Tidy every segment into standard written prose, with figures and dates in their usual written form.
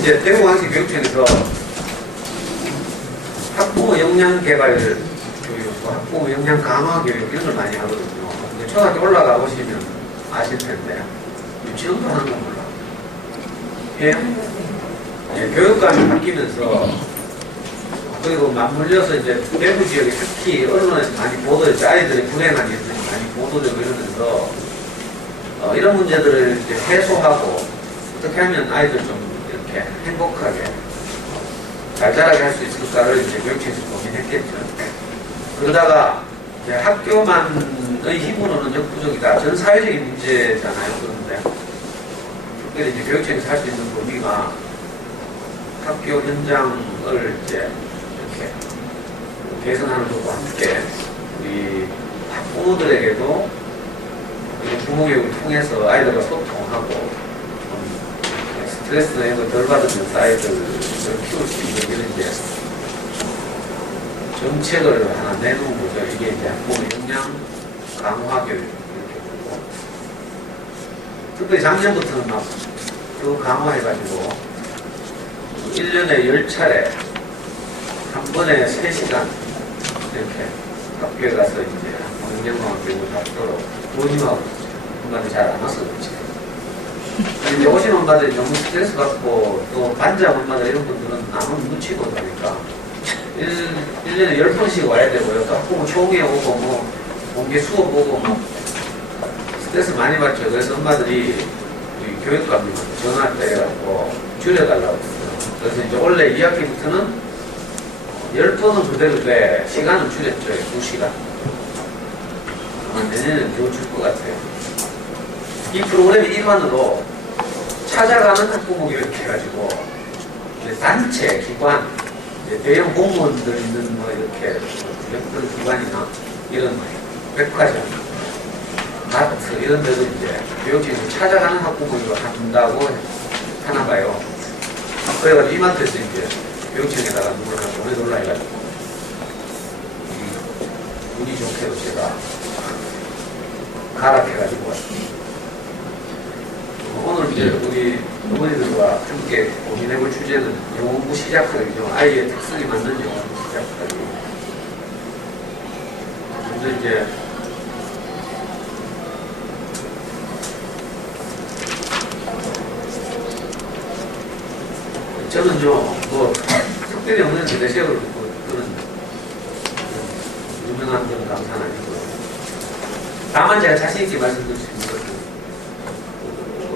이제 대구광역시교육청에서 학부모 역량 개발 교육과 학부모 역량 강화 교육 이런 걸 많이 하거든요. 근데 초등학교 올라가 보시면 아실 텐데 유치원도 하는 건 몰라. 예? 예, 교육감이 바뀌면서 그리고 맞물려서 이제 대구 지역에 특히 언론에서 많이 보도되죠. 아이들의 불행한 일들이 많이 보도되고 이러면서 이런 문제들을 이제 해소하고 어떻게 하면 아이들 좀 이렇게 행복하게 잘 자라게 할 수 있을까를 이제 교육청에서 고민했겠죠. 그러다가 이제 학교만의 힘으로는 역부족이다. 전 사회적인 문제잖아요. 그런데 특별히 이제 교육청에서 할 수 있는 범위가 학교 현장을 이제 이렇게 개선하는 것과 함께 우리 학부모들에게도 부모교육을 통해서 아이들과 소통하고 스트레스 이런 거 덜 받으면서 아이들을 키울 수 있는 이런 이제 정책을 하나 내놓은 거죠. 이게 이제 학부모 역량 강화 교육 이렇게 보고 특별히 작년부터는 막 그 강화해가지고 1년에 10차례 한 번에 3시간 이렇게 학교에 가서 이제 학부모 교육을 받도록 모임하고 엄마들 잘 안 와서 그렇지. 이제 오신 엄마들이 너무 스트레스 받고 또 반장 엄마들 이런 분들은 남은 묻히고 그러니까 1년에 10번씩 와야 되고요. 또 학부모 총회 오고 뭐 공개 수업 오고 뭐 스트레스 많이 받죠. 그래서 엄마들이 우리 교육감님한테 전화를 해갖고 줄여달라고 했어요. 그래서 이제 원래 2학기부터는 10번은 그대로인데 시간은 줄였죠. 2시간. 아마 내년에는 겨우 줄 것 같아요. 이 프로그램의 일환으로 찾아가는 학부모 교육 해가지고 단체, 기관, 대형 공무원들 있는 뭐 이렇게 몇몇 기관이나 이런 백화점, 마트 이런 데도 이제 교육청에서 찾아가는 학부모 교육을 한다고 하나 봐요. 그래가지고 이마트에서 이제 교육청에다가 누구를 하나 보내달라 해가지고 운이 좋게도 제가 가락해가지고 왔습니다. 오늘 이제 우리 어머니들과 함께 고민해볼 주제는 영어 공부 시작하기죠. 아이의 특성에 맞는 영어 공부 시작하기. 먼저 이제 저는요, 뭐 특별히 없는 대세로 그런 유명한 그런 강사는 아니고요. 다만 제가 자신있게 말씀드릴 수 있는 것은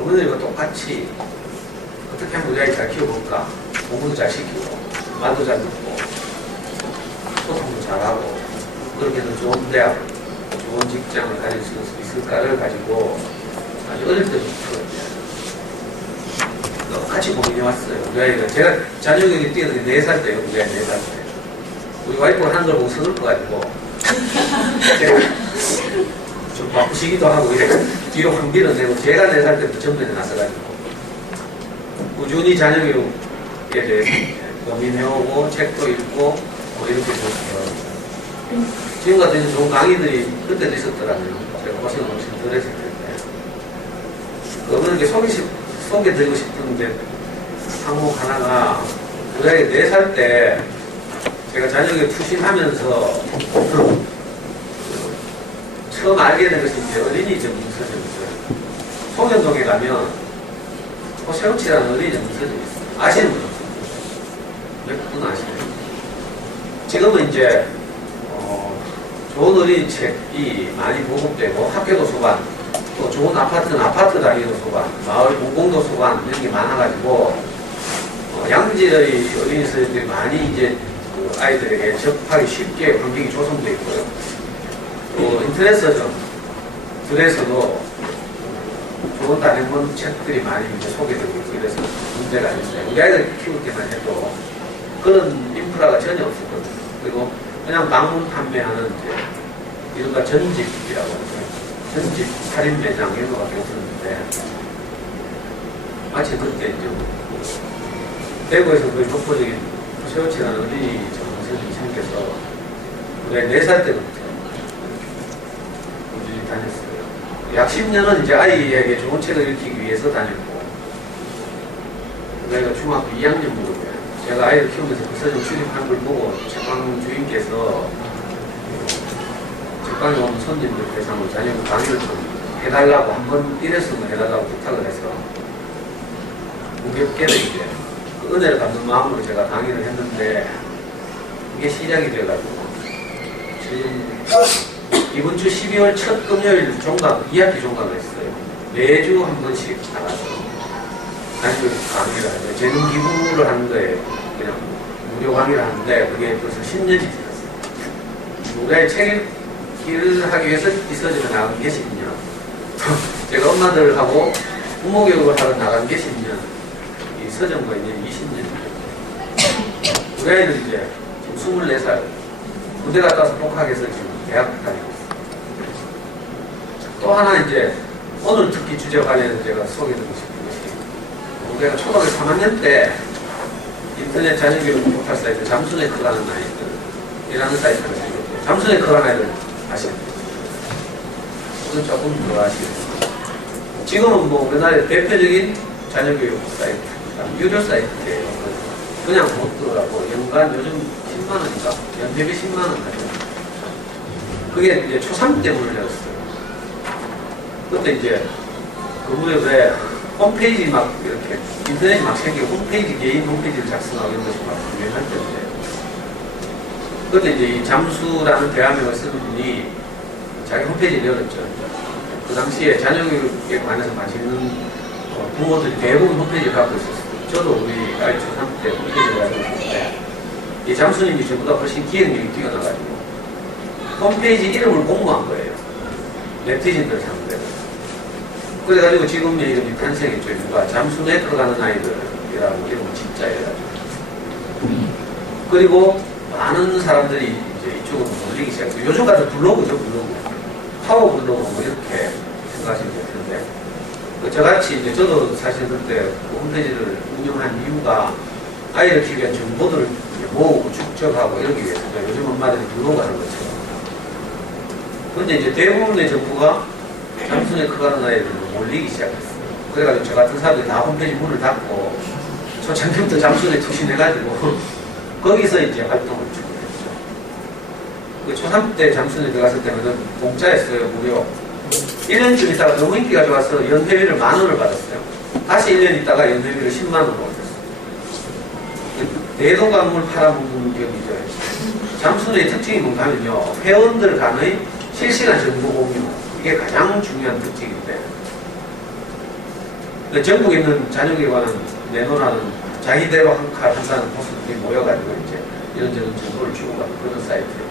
어머니들과 똑같이 어떻게 하면 우리 아이 잘 키워볼까? 공부도 잘 시키고, 말도 잘 듣고, 소통도 잘하고, 그렇게 해서 좋은 대학, 좋은 직장을 가질 수 있을까를 가지고 아주 어릴 때부터 똑같이 고민해왔어요. 우리 아이가, 제가 자녀교육에 뛰어든 게 4살 때요, 우리 아이 4살 때. 우리 와이프가 하는 걸 보고 서글퍼가지고, 제가 좀 바쁘시기도 하고 이렇게 뒤로 확 밀어내고 제가 4살 때부터 전면에 나서가지고 꾸준히 자녀교육에 대해서 고민해오고 책도 읽고 뭐 이렇게 해서 지금 같은 좋은 강의들이 그때도 있었더라고요. 제가 고생을 엄청 덜 했을 텐데 그거는 이렇게 소개드리고 싶은 게 항목 하나가 우리 아이 4살 때 제가 자녀교육 추진하면서 처음 알게 된 것이 이제 어린이집 문서점이죠. 송현동에 가면 호세우치라는 어린이집 문서점이 있어요. 아시는 분 없어요? 몇 분 아시나요? 지금은 이제 좋은 어린이책이 많이 보급되고 학교 도서관, 또 좋은 아파트는 아파트 단위 도서관, 마을 공공 도서관 이런 게 많아가지고 양질의 어린이 서점들이 많이 이제 그 아이들에게 접하기 쉽게 환경이 조성되어 있고요. 또 인터넷 서점들에서도 좋은 단행본 책들이 많이 이제 소개되고 있고 이래서 문제가 아닌데 우리 아이들 키울 때만 해도 그런 인프라가 전혀 없었거든요. 그리고 그냥 방문 판매하는 이제 이른바 전집이라고 하죠. 전집 할인 매장 이런 거밖에 없었는데 마치 그때 이제 대구에서 거의 독보적인 세우치라는 어린이 전문서점이 생겨서 우리 4살 때부터 다녔어요. 약 10년은 이제 아이에게 좋은 책을 읽기 위해서 다녔고 내가 중학교 2학년 무렵에 제가 아이를 키우면서 그 서점 출입한 걸 보고 책방 주인께서 책방에 오는 손님들 대상으로 자녀 강의를 좀 해달라고 한번 이랬으면 해달라고 부탁을 해서 무겁게는 이제 그 은혜를 받는 마음으로 제가 강의를 했는데 이게 시작이 돼가지고 지금 이번 주 12월 첫 금요일 종강, 2학기 종강을 했어요. 매주 한 번씩 나가서 강의를 하죠. 재능 기부를 하는 거예요. 그냥 무료 강의를 하는데 그게 벌써 10년이 지났어요. 누가의 책 읽기를 하기 위해서 이 서점에 나간 게 10년. 제가 엄마들하고 부모 교육을 하러 나간 게 10년. 이 서점과 이제 20년. 우리 아이들 이제 지금 24살. 군대 갔다 와서 복학해서 지금 대학 다니고 있어요. 또 하나 이제 오늘 특히 주제와 관련해서 제가 소개해드리고 싶은 것이 우리가 초등학교 3학년 때 인터넷 자녀교육 포털 사이트 잠수네 커가는 아이들이라는 사이트를 생겼어요. 잠수네 커가는 아이들 아시죠? 그건 조금 더 아시겠어요. 지금은 뭐 우리나라의 대표적인 자녀교육 사이트, 유료 사이트예요. 그냥 못 들어가고 연간 요즘 10만원인가? 연회비 10만원 하죠. 그게 이제 초3 때 문을 열었어요. 그때 이제 그 무렵에 홈페이지 막 이렇게 인터넷이 막 생기고 홈페이지, 개인 홈페이지를 작성하고 이런 것이 막 유행할 때인데 그때 이제 이 잠수라는 대화명을 쓰는 분이 자기 홈페이지를 열었죠. 그 당시에 자녀교육에 관해서 관심 있는 부모들이 대부분 홈페이지를 갖고 있었어요. 저도 우리 아이 초3 때 홈페이지를 가지고 있었는데 이 잠수님이 저보다 훨씬 기억력이 뛰어나가지고 홈페이지 이름을 공모한 거예요. 네티즌들 상대로. 그래가지고 지금 내 이름이 탄생했죠. 누가 잠수네 커가는 아이들이라고 이름을 진짜 해가지고. 그리고 많은 사람들이 이제 이쪽으로 몰리기 시작했어요. 요즘 같은 블로그죠, 블로그. 파워 블로그 뭐 이렇게 생각하시면 될 텐데. 저같이 이제 저도 사실 그때 그 홈페이지를 운영한 이유가 아이를 키우기 위한 정보들을 모으고 축적하고 이러기 위해서 요즘 엄마들이 블로그 하는 것처럼. 근데 이제 대부분의 정보가 잠수네 커가는 아이들로 몰리기 시작했어요. 그래가지고 저 같은 사람들이 다 홈페이지 문을 닫고 초창기부터 잠수네 투신해가지고 거기서 이제 활동을 주고했죠. 그 초3 때 잠수네 들어갔을 때는 공짜였어요. 무료. 1년쯤 있다가 너무 인기가 좋아서 연회비를 10,000원을 받았어요. 다시 1년 있다가 연회비를 100,000원으로 올렸어요. 대동강물 팔아먹는 기업이죠. 잠수네의 특징이 뭔가 하면요. 회원들 간의 실시간 정보 공유. 이게 가장 중요한 특징인데. 전국에 있는 자녀기관은 내놓으라는 자기대로 한 칼 한다는 보수들이 모여가지고 이제 이런저런 정보를 주고받는 그런 사이트예요.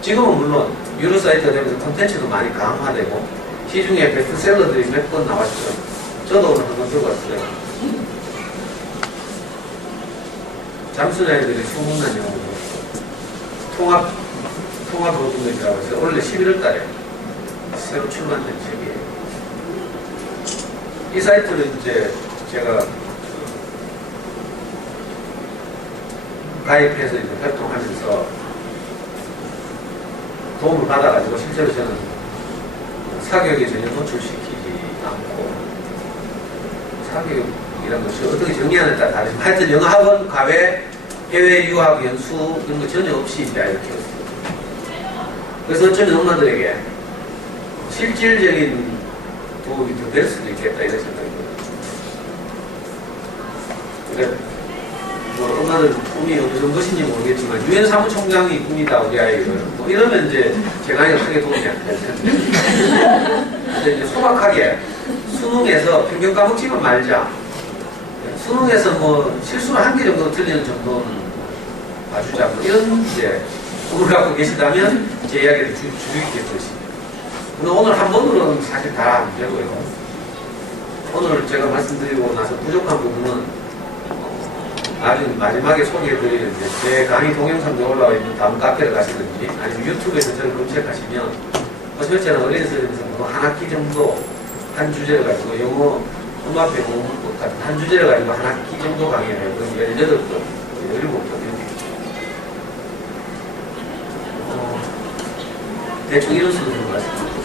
지금은 물론 유료 사이트가 되면서 콘텐츠도 많이 강화되고 시중에 베스트셀러들이 몇 번 나왔죠. 저도 오늘 한 번 들어봤어요. 잠수네 아이들이 소문난 영어로 통합노동력이라고 해서 원래 11월 달에 새로 출간된 책이에요. 이 사이트를 이제 제가 가입해서 이제 활동하면서 도움을 받아가지고 실제로 저는 사교육에 전혀 노출시키지 않고 사교육이라는 것이 어떻게 정의하느냐에 따라 다르지만 하여튼 영어학원, 과외, 해외 유학, 연수 이런 거 전혀 없이 이제 아이를 키웠어요. 그래서 어쩌면 엄마들에게 실질적인 도움이 더 될 수도 있겠다 이런 생각이 들어요. 그러니까 뭐 엄마들 꿈이 어느 정도신지 모르겠지만 유엔 사무총장이 꿈이다 우리 아이를 뭐 이러면 이제 제 강의가 크게 도움이 안 될 텐데 근데 이제 소박하게 수능에서 평균 까먹지만 말자. 수능에서 뭐 실수를 한 개 정도 틀리는 정도는 봐주자. 뭐 이런 이제 꿈을 갖고 계시다면 제 이야기를 주의 깊게 들으십니다. 오늘 한 번으로는 사실 다 안 되고요. 오늘 제가 말씀드리고 나서 부족한 부분은 나중에 마지막에 소개해드리는 제 강의 동영상도 올라와 있는 다음 카페를 가시든지 아니면 유튜브에서 저를 검색하시면 실제는 어린이 서점에서 한 학기 정도 한 주제를 가지고 영어 엄마 앞에 공부 같은 한 주제를 가지고 한 학기 정도 강의를 해요. 18번, 17번 이렇게. 대충 이런 식으로 말씀드립니다.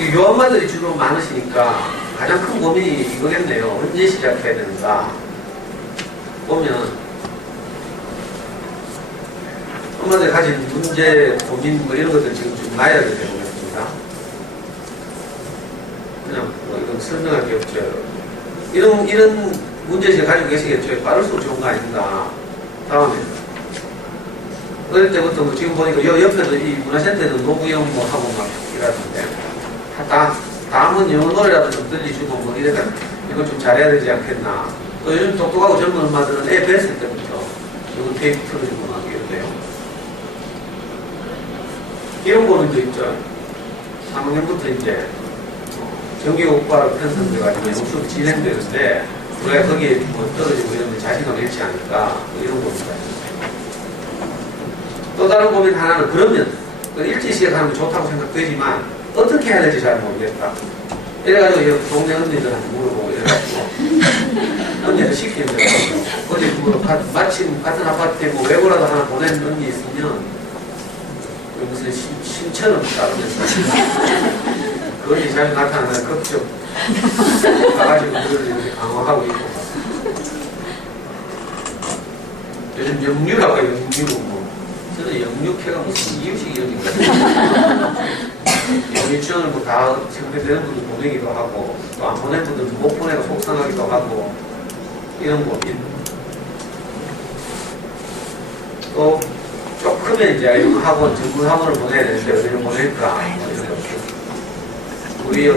요엄마들이 주로 많으시니까 가장 큰 고민이 이거겠네요. 언제 시작해야 되는가. 보면 엄마들이 가진 문제, 고민 뭐 이런 것들 지금 좀 나열을 해보겠습니다. 그냥 뭐 이건 설명할 게 없죠. 이런 문제를 가지고 계시겠죠. 빠를수록 좋은 거 아닌가. 다음에 어릴 때부터 뭐 지금 보니까 옆에도 이 문화센터에도 노부영 뭐 하고 막 이러는데 다음은 영어 노래라도 좀 들리주고 뭐 이래가 이거 좀 잘해야 되지 않겠나. 또 요즘 똑똑하고 젊은 엄마들은 애 뵀을 때부터 이거 테이프 틀어주고 막 이러대요. 이런 고민도 있죠. 3학년부터 이제 정기국과로 편성돼가지고 영수도 진행되는데 우리가 거기에 뭐 떨어지고 이러면 자신감을 잃지 않을까 뭐 이런 고민도 있어요. 또 다른 고민 하나는 그러면 일찍 시작하는 게 좋다고 생각되지만 어떻게 해야 될지 잘 모르겠다. 이래가지고 동네 언니들한테 물어보고 이래가지고 언니들 시키는 대로 어디 뭐 마침 같은 아파트에 뭐 외고라도 하나 보낸 언니 있으면 무슨 신처럼 따르면서 그 언니 잘 나타나는 걱정 가가지고 그걸 이렇게 강화하고 있고 요즘 영유라고 해요. 영유 뭐 저는 영육회가 무슨 이유식 이런 거같아요. 영유치원을 뭐 다 생각되는 분들 보내기도 하고 또 안 보낸 분들 못 보내고 속상하기도 하고 이런 고민. 또 조금은 이제 이런 학원, 전문 학원을 보내야 되는데 어디를 보낼까 이런 거. 우리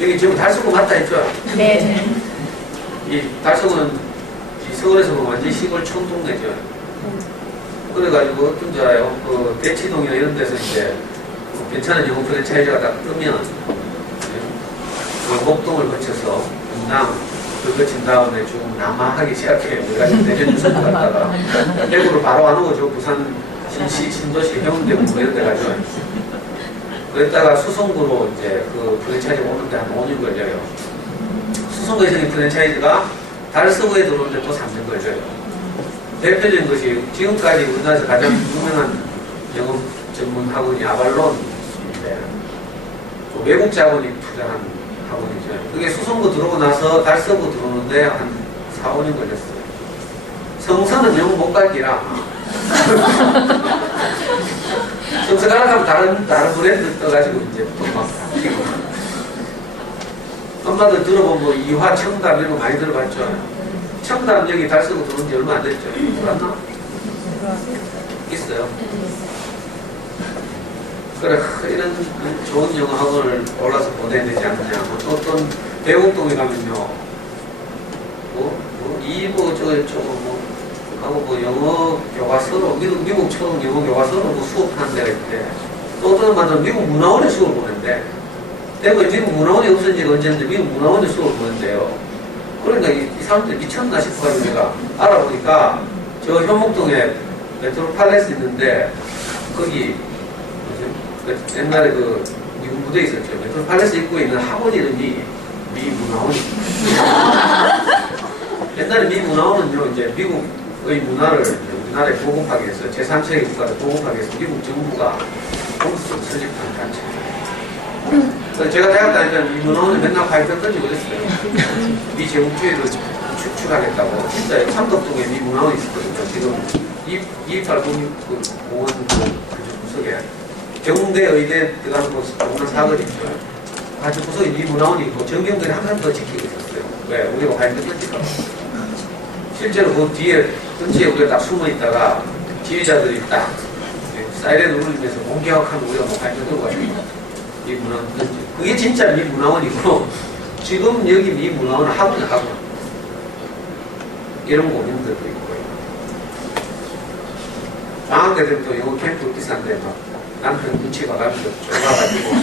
여기 지금 달서구 맞다 했죠? 네. 이 달서구는 서울에서 보면 완전 시골 촌동네죠. 그래가지고 어떤 줄 알아요? 그 대치동이나 이런 데서 이제 괜찮은 영어 프랜차이즈가 딱 뜨면 그 목동을 거쳐서 분당 그 거친 다음에 좀 남하하기 시작해요. 그래가지고 내년 유성구 갔다가 대구로 바로 안 오고 저 부산 신시, 신도시, 해운대 뭐 이런 데 가죠. 그랬다가 수성구로 이제 그 프랜차이즈 오는데 한 5년 걸려요. 수성구에서 이 프랜차이즈가 달서구에 들어오는데 또 3년 걸려요. 대표적인 것이 지금까지 우리나라에서 가장 유명한 영어 전문 학원이 아발론인데 외국 자본이 투자한 학원이죠. 그게 수성구 들어오고 나서 달서구 들어오는데 한 4, 5년 걸렸어요. 성서는 영어 못 갈기라. 성서 가락하면 다른 브랜드 떠가지고 이제 막 바뀌고. 엄마들 들어보면 뭐 이화, 청담 이런 거 많이 들어봤죠. 청담 여기 달서구 들어온 지 얼마 안 됐죠. 몰랐나? 있어요. 그래, 이런 좋은 영어 학원을 올라서 보내야 되지 않느냐. 또 어떤 대곡동에 가면요. 하고 뭐 영어 교과서로, 미국처럼 영어 교과서로 뭐 수업하는 데가 있대. 또 어떤 분은 미국 문화원에 수업을 보낸대. 대구에 미국 문화원이 없어진 지가 언제인데 미국 문화원에 수업을 보낸대요. 그러니까 이 사람들 미쳤나 싶어가지고 내가 알아보니까 저 현목동에 메트로 팔레스 있는데 거기 옛날에 그 미국 무대에 있었죠. 메트로 팔레스 입구에 있는 학원 이름이 미문화원입니다. 옛날에 미문화원은요 이제 미국의 문화를 우리나라에 보급하기 위해서 제3세계 국가를 보급하기 위해서 미국 정부가 공식적으로 설립한 단체입니다. 그래서 제가 대학 다닐 때는 이 문화원을 맨날 파이터 던지고 그랬어요. 미 제국주의를 축출하겠다고. 진짜 삼덕동에 미 문화원이 있었거든요. 지금 228 공원 구석에 경대 의대 들어가는 곳 공원 사거리 있죠. 아주 구석에 미 문화원이 있고 전경들이 한 칸 더 지키고 있었어요. 왜? 우리가 파이터 던질까? 실제로 그 뒤에 근처에 우리가 딱 숨어 있다가 지휘자들이 딱 사이렌 울리면서 공격하면 우리가 뭐 파이터 들고 가지고 미 문화원 던지. 그게 진짜 미 문화원이고 지금 여기 미 문화원은 학원 이런 고민들도 있고요. 방학 때 되면 또 영어 캠프 비싼데 막 남편 눈치 봐가지고 쫄아가지고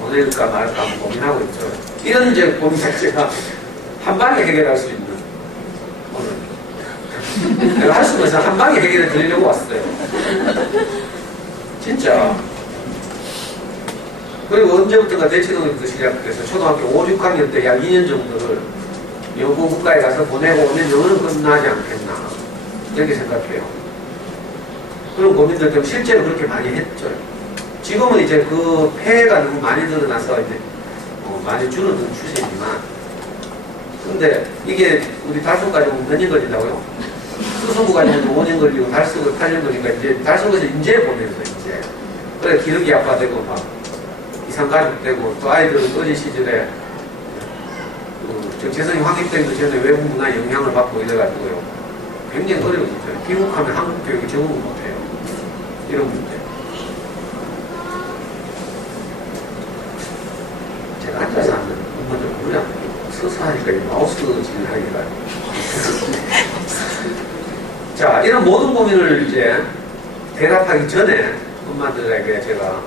보낼까 말까 고민하고 있죠. 이런 이제 고민 자체가 한 방에 해결할 수 있는 오늘 내가 할 수가 있어 한 방에 해결해 드리려고 왔어요. 진짜. 그리고 언제부턴가 대치동에부터 시작해서 초등학교 5, 6학년 때 약 2년 정도를 영어 국가에 가서 보내고 오면 영어는 끝나지 않겠나 이렇게 생각해요. 그런 고민들 때문에 실제로 그렇게 많이 했죠. 지금은 이제 그 폐해가 너무 많이 늘어나서 이제 많이 줄어든 추세지만, 근데 이게 우리 달성 가지고 몇 년 걸린다고요? 수성구 가지고 5년 걸리고 달성을 8년 걸리니까 이제 달성에서 인제 보내서 이제 그래 기력이 아파되고 막 이상가족되고 또 아이들은 어린 시절에 재성이 확립되기도 전에 외국 문화의 영향을 받고 이래가지고요. 굉장히 어려워지죠. 귀국하면 한국 교육을 적응을 못해요. 이런 문제. 제가 앉아서 하는 공부는 물이 안 돼요. 서서 하니까 마우스 질을 하기가. 자, 이런 모든 고민을 이제 대답하기 전에 엄마들에게 제가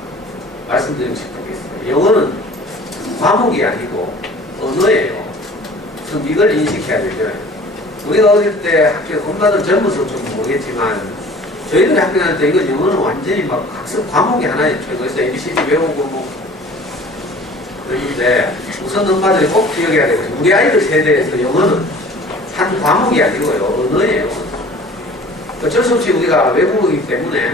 말씀드리고 싶은 게 있어요. 영어는 과목이 아니고 언어예요. 그럼 이걸 인식해야 되죠. 우리가 어릴 때 학교, 엄마들 젊어서 좀 모르겠지만, 저희들이 학교 다닐 때 이거 영어는 완전히 막 학습 과목이 하나였죠. 그래서 ABCD 외우고 뭐, 그런데 우선 엄마들이 꼭 기억해야 되고, 우리 아이들 세대에서 영어는 한 과목이 아니고요. 언어예요. 어쩔 수 없이 우리가 외국어이기 때문에,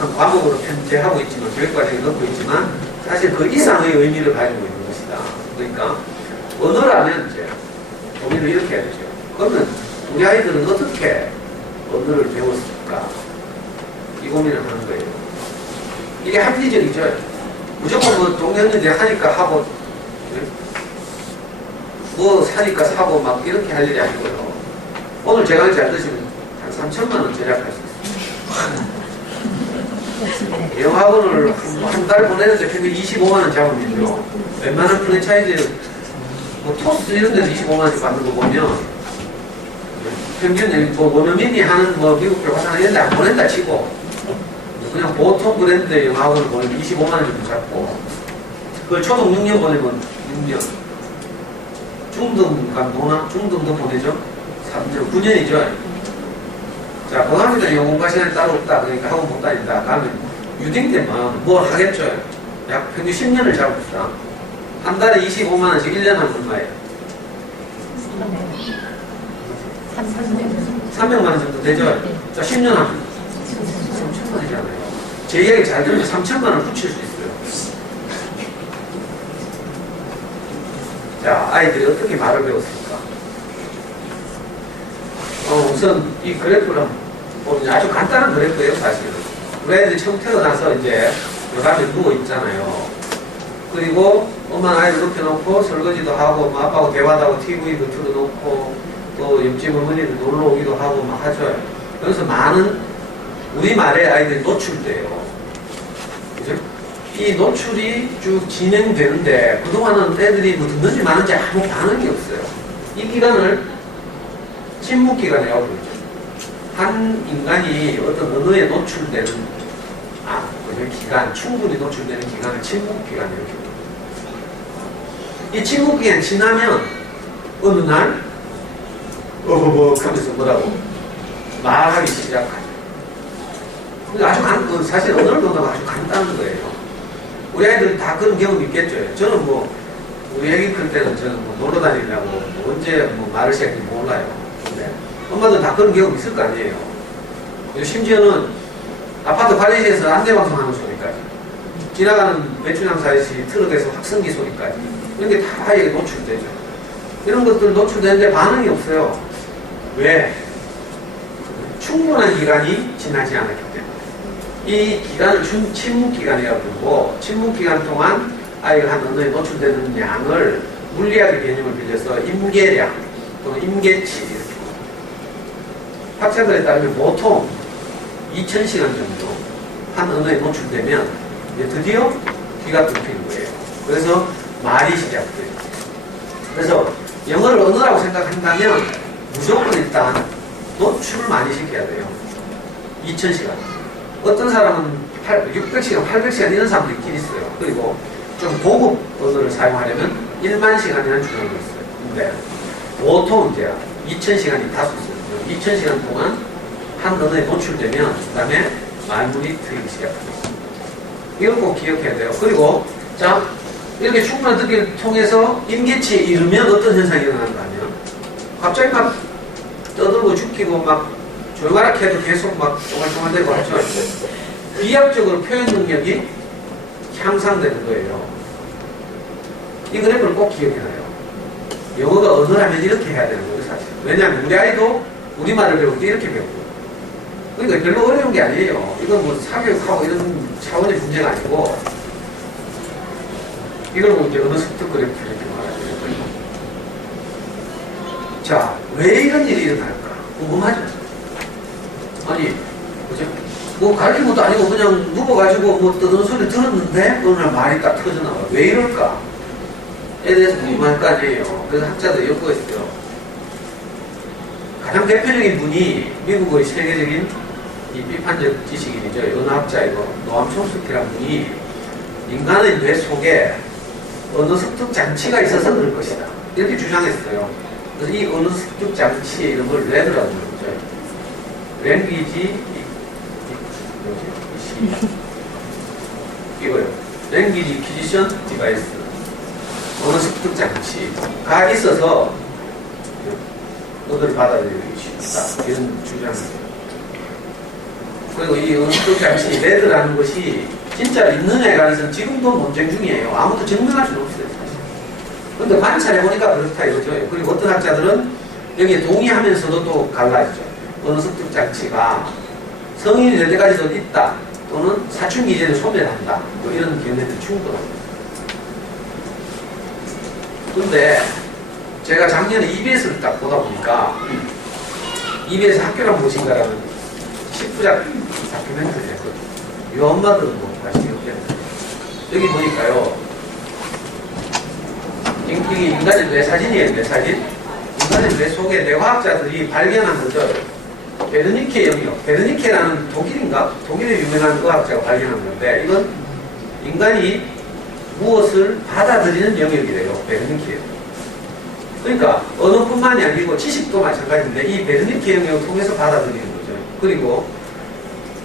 한 과목으로 편제하고 있지만, 교육과정에 넣고 있지만, 사실 그 이상의 의미를 가지고 있는 것이다. 그러니까, 언어라면 이제, 고민을 이렇게 해야 되죠. 그러면 우리 아이들은 어떻게 언어를 배웠을까? 이 고민을 하는 거예요. 이게 합리적이죠. 무조건 뭐 동네인데 하니까 하고, 뭐 사니까 사고 막 이렇게 할 일이 아니고요. 오늘 제가 잘 드시면 한 3천만 원 절약할 수 있어요. 영어학원을 한 달 보내는데 평균 25만 원 잡으면요. 웬만한 프랜차이즈, 뭐 토스트 이런 데서 25만 원씩 받는 거 보면, 평균 뭐 원어민이 하는 뭐 미국 교과서나 이런 데 안 보낸다 치고, 그냥 보통 브랜드 영어학원을 보내면 25만 원 정도 잡고, 그걸 초등 6년 보내면 6년. 중등간 보나? 중등도 보내죠? 3년, 9년이죠. 자, 고등학교는 영어공과 시간이 따로 없다. 그러니까 학원 못 다닌다. 가면 유딩 되면 뭘 하겠죠? 약 평균 10년을 잡읍시다. 한 달에 25만 원씩 1년 하면 얼마예요? 300만 원 정도 되죠? 자, 10년 하면 3천만 원이잖아요. 제 이야기 잘 들으면 3천만 원 붙일 수 있어요. 자, 아이들이 어떻게 말을 배웠을까? 우선 이 그래프를 보면 아주 간단한 그래프예요, 사실은. 우리 애들이 처음 태어나서 이제 여기에 누워 있잖아요. 그리고 엄마는 아이를 눕혀놓고 설거지도 하고, 뭐 아빠하고 대화도 하고, TV도 틀어놓고, 또 옆집 어머니도 놀러 오기도 하고 막 하죠. 그래서 많은 우리말에 아이들이 노출돼요. 그죠? 이 노출이 쭉 진행되는데, 그동안은 애들이 뭐 듣는지 마는지 아무 반응이 없어요. 이 기간을 침묵기간이라고 그러죠. 한 인간이 어떤 언어에 노출되는, 그 기간, 충분히 노출되는 기간을 침묵기간이라고 해요. 이 침묵기간 지나면, 어느 날, 하면서 뭐라고 말하기 시작하죠. 근데 아주 사실 언어를 배우는 아주 간단한 거예요. 우리 아이들은 다 그런 경험이 있겠죠. 저는 뭐, 우리 애기 클 때는 저는 뭐 놀러 다니려고 뭐 언제 뭐 말을 시작했는지 몰라요. 근데 엄마들 다 그런 경험이 있을 거 아니에요. 심지어는 아파트 관리실에서 안내방송 하는 소리까지, 지나가는 배추장사 아저씨 트럭에서 확성기 소리까지, 이런 게 다 아이에게 노출되죠. 이런 것들 노출되는데 반응이 없어요. 왜? 충분한 기간이 지나지 않았기 때문에. 이 기간을 침묵기간이라고 부르고, 침묵기간 동안 아이가 한 언어에 노출되는 양을 물리학의 개념을 빌려서 임계량 또는 임계치 이렇게 부릅니다. 학자들에 따르면 보통 2000시간 정도 한 언어에 노출되면 이제 드디어 귀가 뚫히는 거예요. 그래서 말이 시작돼요. 그래서 영어를 언어라고 생각한다면 무조건 일단 노출을 많이 시켜야 돼요. 2000시간. 어떤 사람은 600시간, 800시간 이런 사람도 있긴 있어요. 그리고 좀 고급 언어를 사용하려면 1만 시간이라는 주장도 있어요. 근데 보통 이제 2000시간이 다수 있어요. 2000시간 동안 한 언어에 노출되면 그 다음에 말문이 트이기 시작합니다. 이걸 꼭 기억해야 돼요. 그리고 자, 이렇게 충분한 듣기를 통해서 임계치에 이르면 어떤 현상이 일어나는가 하면 갑자기 막 떠들고 죽기고 막 조용하게 해도 계속 막 쫑알쫑알대고 하죠. 비약적으로 표현 능력이 향상되는 거예요. 이 그래프를 꼭 기억해놔요. 영어가 언어라면 이렇게 해야 되는 거예요, 사실. 왜냐하면 우리 아이도 우리말을 배울 때 이렇게 배우고. 그러니까 별로 어려운 게 아니에요. 이건 뭐 사교육하고 이런 차원의 문제가 아니고, 이걸 뭐 이제 언어 습득 그래프 이렇게 말하는 거예요. 자, 왜 이런 일이 일어날까? 궁금하죠? 아니, 그죠? 뭐 가르친 것도 아니고 그냥 누워가지고 뭐 떠드는 소리 들었는데 어느 날 말이 딱 터져나와. 왜 이럴까? 에 대해서 궁금할 거 아니에요. 그래서 학자들이 연구했어요. 가장 대표적인 분이 미국의 세계적인 이 비판적 지식인이죠. 언어학자이고 노암 촘스키라는 분이 인간의 뇌 속에 언어 습득 장치가 있어서 그럴 것이다. 이렇게 주장했어요. 그래서 이 언어 습득 장치의 이름을 레드라고 부르죠. 랭귀지 이거요. 랭귀지 키지션 디바이스. 언어 습득 장치가 있어서 언어를 받아들이기 쉽다. 이런 주장이에요. 그리고 이 언어 습득 장치 레드라는 것이 진짜 있느냐에 관해서는 지금도 논쟁 중이에요. 아무도 증명할 수는 없어요, 사실. 그런데 관찰해보니까 그렇다 이거죠. 그리고 어떤 학자들은 여기에 동의하면서도 또 갈라있죠. 언어 습득 장치가 성인이 될 때까지도 있다. 또는 사춘기 이전에 소멸한다. 뭐 이런 견해들이 충분합니다. 근데 제가 작년에 EBS를 딱 보다 보니까 EBS 학교란 무엇인가라는 10부작 다큐멘터리를 했거든요. 이 엄마들은 뭐 아시겠죠? 여기 보니까요. 이게 인간의 뇌사진이에요, 뇌사진. 인간의 뇌 속에 뇌과학자들이 발견한 거죠. 베르니케 영역. 베르니케라는 독일인가? 독일의 유명한 의학자가 발견한 건데, 이건 인간이 무엇을 받아들이는 영역이래요. 베르니케. 그러니까 언어뿐만이 아니고 지식도 마찬가지인데 이 베르니케 영역을 통해서 받아들이는 거죠. 그리고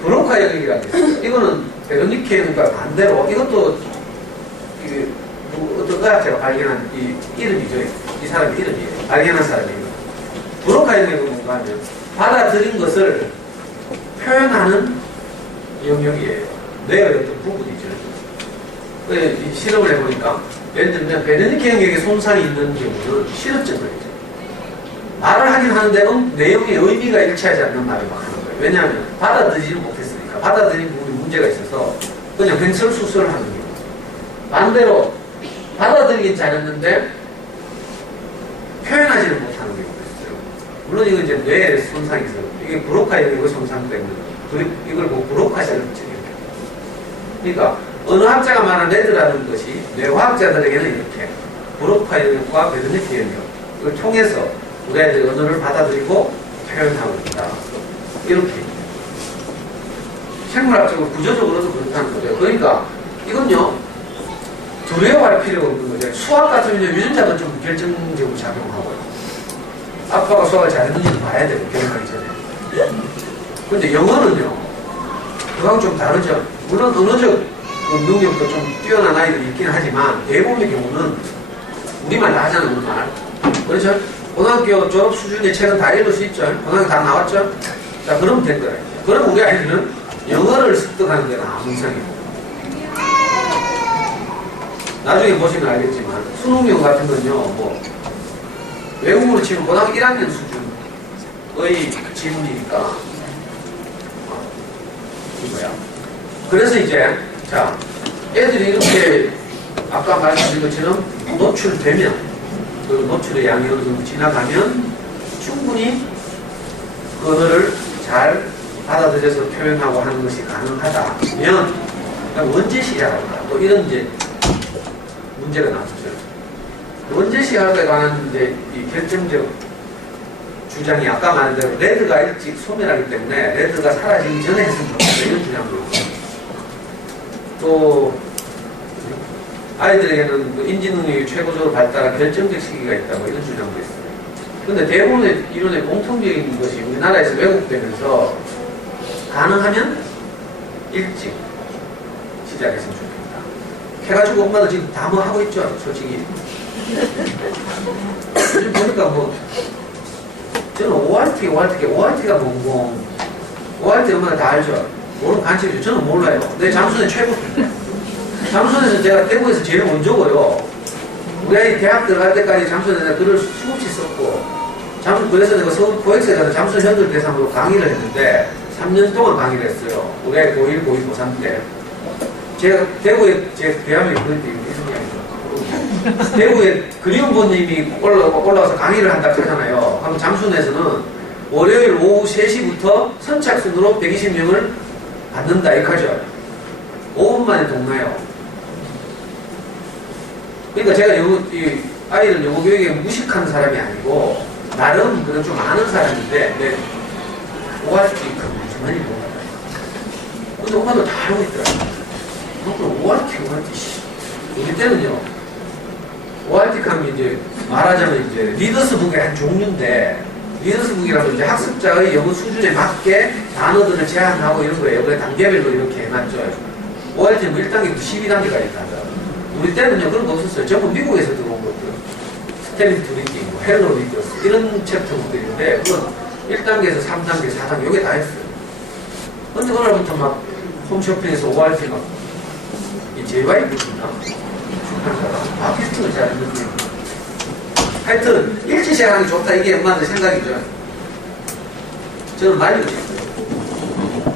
브로카 영역이라는 게 있어요. 이거는 베르니케 영역과 반대로 이것도 어떤 의학자가 발견한 이 이름이죠. 이 사람 이름이에요. 발견한 사람이에요. 브로카 영역은 뭔가 하면 받아들인 것을 표현하는 영역이에요. 뇌의 어떤 부분이죠. 이 실험을 해보니까 예를 들면 베르니케 영역에 손상이 있는 경우는 실업증을 하죠. 말을 하긴 하는데 내용의 의미가 일치하지 않는 말을 막 하는 거예요. 왜냐하면 받아들이지 못했으니까. 받아들인 부분이 문제가 있어서 그냥 횡설수설을 하는 경우. 반대로 받아들이긴 잘했는데 표현하지를 못하는 경우가 있어요. 물론 이건 이제 뇌에 손상이 있어요. 이게 브로카 영역의 손상되는 거예요. 이걸 뭐 브로카 실업증이에요. 그러니까 언어학자가 말한 레드라는 것이 뇌과학자들에게는 이렇게 브로카 영역과 베르니케 영역을 통해서 우리 아이들이 언어를 받아들이고 표현하고 있다. 이렇게 생물학적으로 구조적으로도 그렇다는 거죠. 그러니까 이건요 두려워할 필요가 없는 거죠. 수학 같으면 유전자도 좀 결정적으로 작용하고요. 아빠가 수학을 잘했는지도 봐야 되고 결혼하기 전에. 그런데 영어는요 그거하고 좀 다르죠. 물론 언어적 능력도 좀 뛰어난 아이들이 있긴 하지만 대부분의 경우는 우리말 다 하잖아요. 우리말. 그렇죠? 고등학교 졸업 수준의 책은 다 읽을 수 있죠. 고등학교 다 나왔죠? 자, 그러면 된 거예요. 그럼 우리 아이들은 영어를 습득하는 데는 아무 이상이 없고 나중에 보시면 알겠지만 수능용 같은 건요. 뭐 외국어로 치면 고등학교 1학년 수준의 지문이니까 이거야. 그래서 이제 자, 애들이 이렇게 아까 말씀드린 것처럼 노출되면 그 노출의 양이 어느 정도 지나가면 충분히 그 언어를 잘 받아들여서 표현하고 하는 것이 가능하다면 언제 시작할까? 또 이런 이제 문제가 나왔죠. 언제 시작할까에 관한 이제 이 결정적 주장이 아까 말한 대로 레드가 일찍 소멸하기 때문에 레드가 사라지기 전에 했으면 좋겠다 이런 주장도 있고 또 아이들에게는 그 인지 능력이 최고적으로 발달한 결정적 시기가 있다고 이런 주장도 있어요. 그런데 대부분의 이론의 공통적인 것이 우리나라에서 왜곡되면서 가능하면 일찍 시작했으면 좋겠다. 해가지고 엄마도 지금 다 뭐 하고 있죠, 솔직히. 요즘 보니까 뭐 저는 ORT가 뭔고 ORT 엄마가 다 알죠. 모르는 간첩이죠. 저는 몰라요. 내 장순의 최고입니다. 잠수에서 제가 대구에서 제일 먼저고요. 우리 아이 대학 들어갈 때까지 잠수에 내가 글을 수없이 썼고, 그래서 내가 서울 고액사에 가서 잠수 현들 대상으로 강의를 했는데, 3년 동안 강의를 했어요. 우리 아이 고1, 고2, 고3 때. 제가 대구에 제 대학을 그럴 때 이렇게 대구에 그리움보님이 올라와서 강의를 한다 하잖아요. 그럼 잠수내에서는 월요일 오후 3시부터 선착순으로 120명을 받는다 이렇게 하죠. 5분 만에 동나요. 그러니까 제가 이 아이들 영어 교육에 무식한 사람이 아니고 나름 그래도 좀 아는 사람인데 ORT 그만이 뭐가 근데 엄마도 다 알고 있더라고요. 그럼 ORT 우리 때는요 ORT 하면 이제 말하자면 이제 리더스북의 한 종류인데 리더스북이라고 이제 학습자의 영어 수준에 맞게 단어들을 제한하고 이런 거예요. 그래 단계별로 이렇게 해놨죠. ORT는 뭐 1단계부터 12단계까지 있다. 우리 때는요 그런 거 없었어요. 전부 미국에서 들어온 것들. 스탠드 리딩, 뭐 헬로 리더스 이런 챕터들인데 그건 1단계에서 3단계, 4단계 요게 다 했어요. 근데 그날부터 막 홈쇼핑에서 ORT 막 이 JYP인가? 비슷한 거 잘 듣는 하여튼 일찍 시작하는 게 좋다 이게 엄마들 생각이죠. 저는 말리고 싶어요.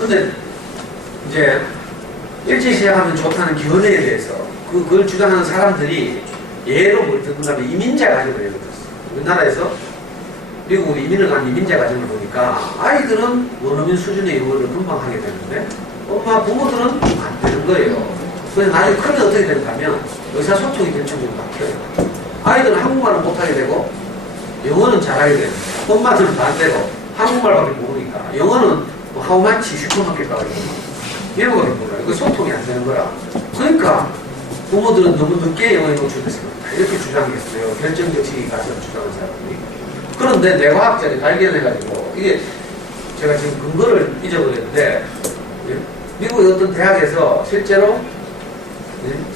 근데 이제 일찍 시작하면 좋다는 견해에 대해서 그걸 주장하는 사람들이 예로 뭘 듣는다면 이민자 가정을 예로 들었어요. 우리나라에서 미국 이민을 간 이민자 가정을 보니까 아이들은 원어민 수준의 영어를 금방 하게 되는데 엄마 부모들은 안 되는 거예요. 그래서 나중에 크면 어떻게 되는가 하면 의사소통이 결정적으로 바뀌어요. 아이들은 한국말을 못하게 되고 영어는 잘하게 되는 엄마들은 반대로 한국말밖에 모르니까 영어는 뭐 하우마치 슈퍼마켓 가가지고 이런 거밖에 몰라요. 그 소통이 안 되는 거라. 그러니까 부모들은 너무 늦게 영어에 노출됐습니다. 이렇게 주장했어요. 결정적 시기 가서 주장한 사람들이. 그런데 뇌과학자들이 발견해가지고 이게 제가 지금 근거를 잊어버렸는데 미국의 어떤 대학에서 실제로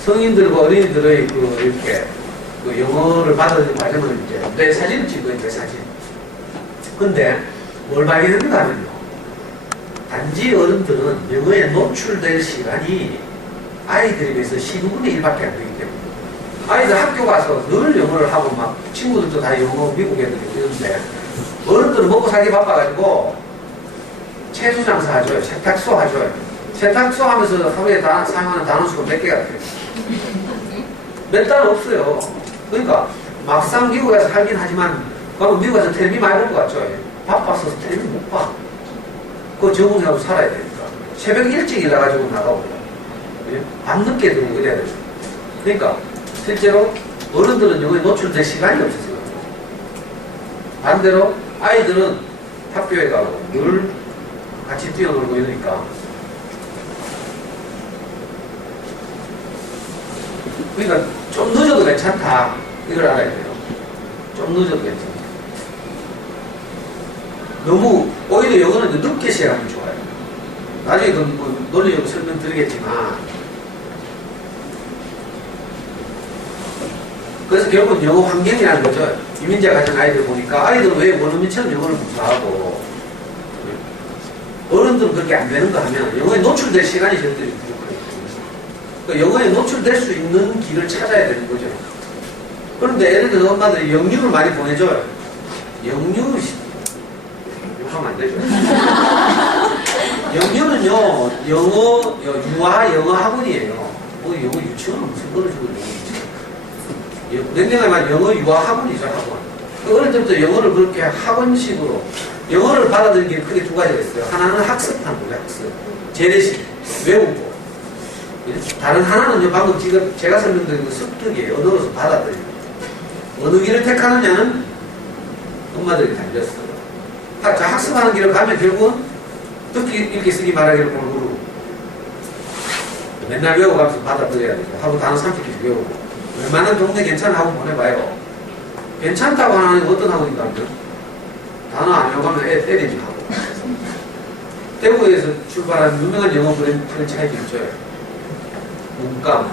성인들과 어린이들의 이렇게 영어를 받아들이는 과정을 이제 내 사진을 찍어요. 내 사진. 근데 뭘 발견했는가 하면요. 단지 어른들은 영어에 노출될 시간이 아이들에 비해서 12분의 1밖에 안 되기 때문에 아이들 학교 가서 늘 영어를 하고 막 친구들도 다 영어 미국 애들이 이러는데 어른들은 먹고 살기 바빠가지고 채소 장사하죠. 세탁소 하죠. 세탁소 하면서 하루에 사용하는 단어 수가 몇 개가 돼요. 몇 단어 없어요. 그러니까 막상 미국에 가서 살긴 하지만 그러면 미국 가서 텔레비 많이 볼 것 같죠. 바빠서 텔레비 못 봐. 그거 적응하고 살아야 되니까. 새벽 일찍 일어나가지고 나가고 밤늦게 들어오고 이래야 되죠. 그러니까 실제로 어른들은 영어에 노출될 시간이 없었어요. 반대로 아이들은 학교에 가고 늘 같이 뛰어놀고 이러니까 그러니까 좀 늦어도 괜찮다 이걸 알아야 돼요. 좀 늦어도 괜찮다. 너무 오히려 영어는 늦게 시작하면 좋아요. 나중에 뭐 논리적으로 설명드리겠지만 그래서 결국은 영어 환경이라는 거죠. 이민자 가정 아이들 보니까 아이들은 왜 원어민처럼 영어를 못하고 어른들은 그렇게 안 되는가 하면 영어에 노출될 시간이 저들이 부족해요. 그러니까 영어에 노출될 수 있는 길을 찾아야 되는 거죠. 그런데 예를 들어서 엄마들이 영유를 많이 보내줘요. 영유 욕하면 안 되죠. 영유는요 영어 유아 영어 학원이에요. 뭐 영어 유치원은 무슨 거를 주고 냉정하게 말하면 영어 유아 학원이죠. 학원. 어릴 때부터 영어를 그렇게 학원식으로 영어를 받아들이는 게 크게 두 가지가 있어요. 하나는 학습하는 거예요. 학습. 재래식 외우고 다른 하나는요 방금 지금 제가 설명드린 그 습득이에요. 언어로서 받아들이는 어느 길을 택하느냐는 엄마들이 달렸어요. 자, 학습하는 길을 가면 결국은 듣기, 읽기, 쓰기, 말하기를 골고루 맨날 외워가면서 받아들여야 되고 하고 단어 30개씩 외우고 웬만한 동네 괜찮아 하고 보내봐요. 괜찮다고 하는 어떤 학원인가 하면 단어 안 외워가면 애 때리지 하고 대구에서 출발한 유명한 영어 프랜차이즈 있죠. 문강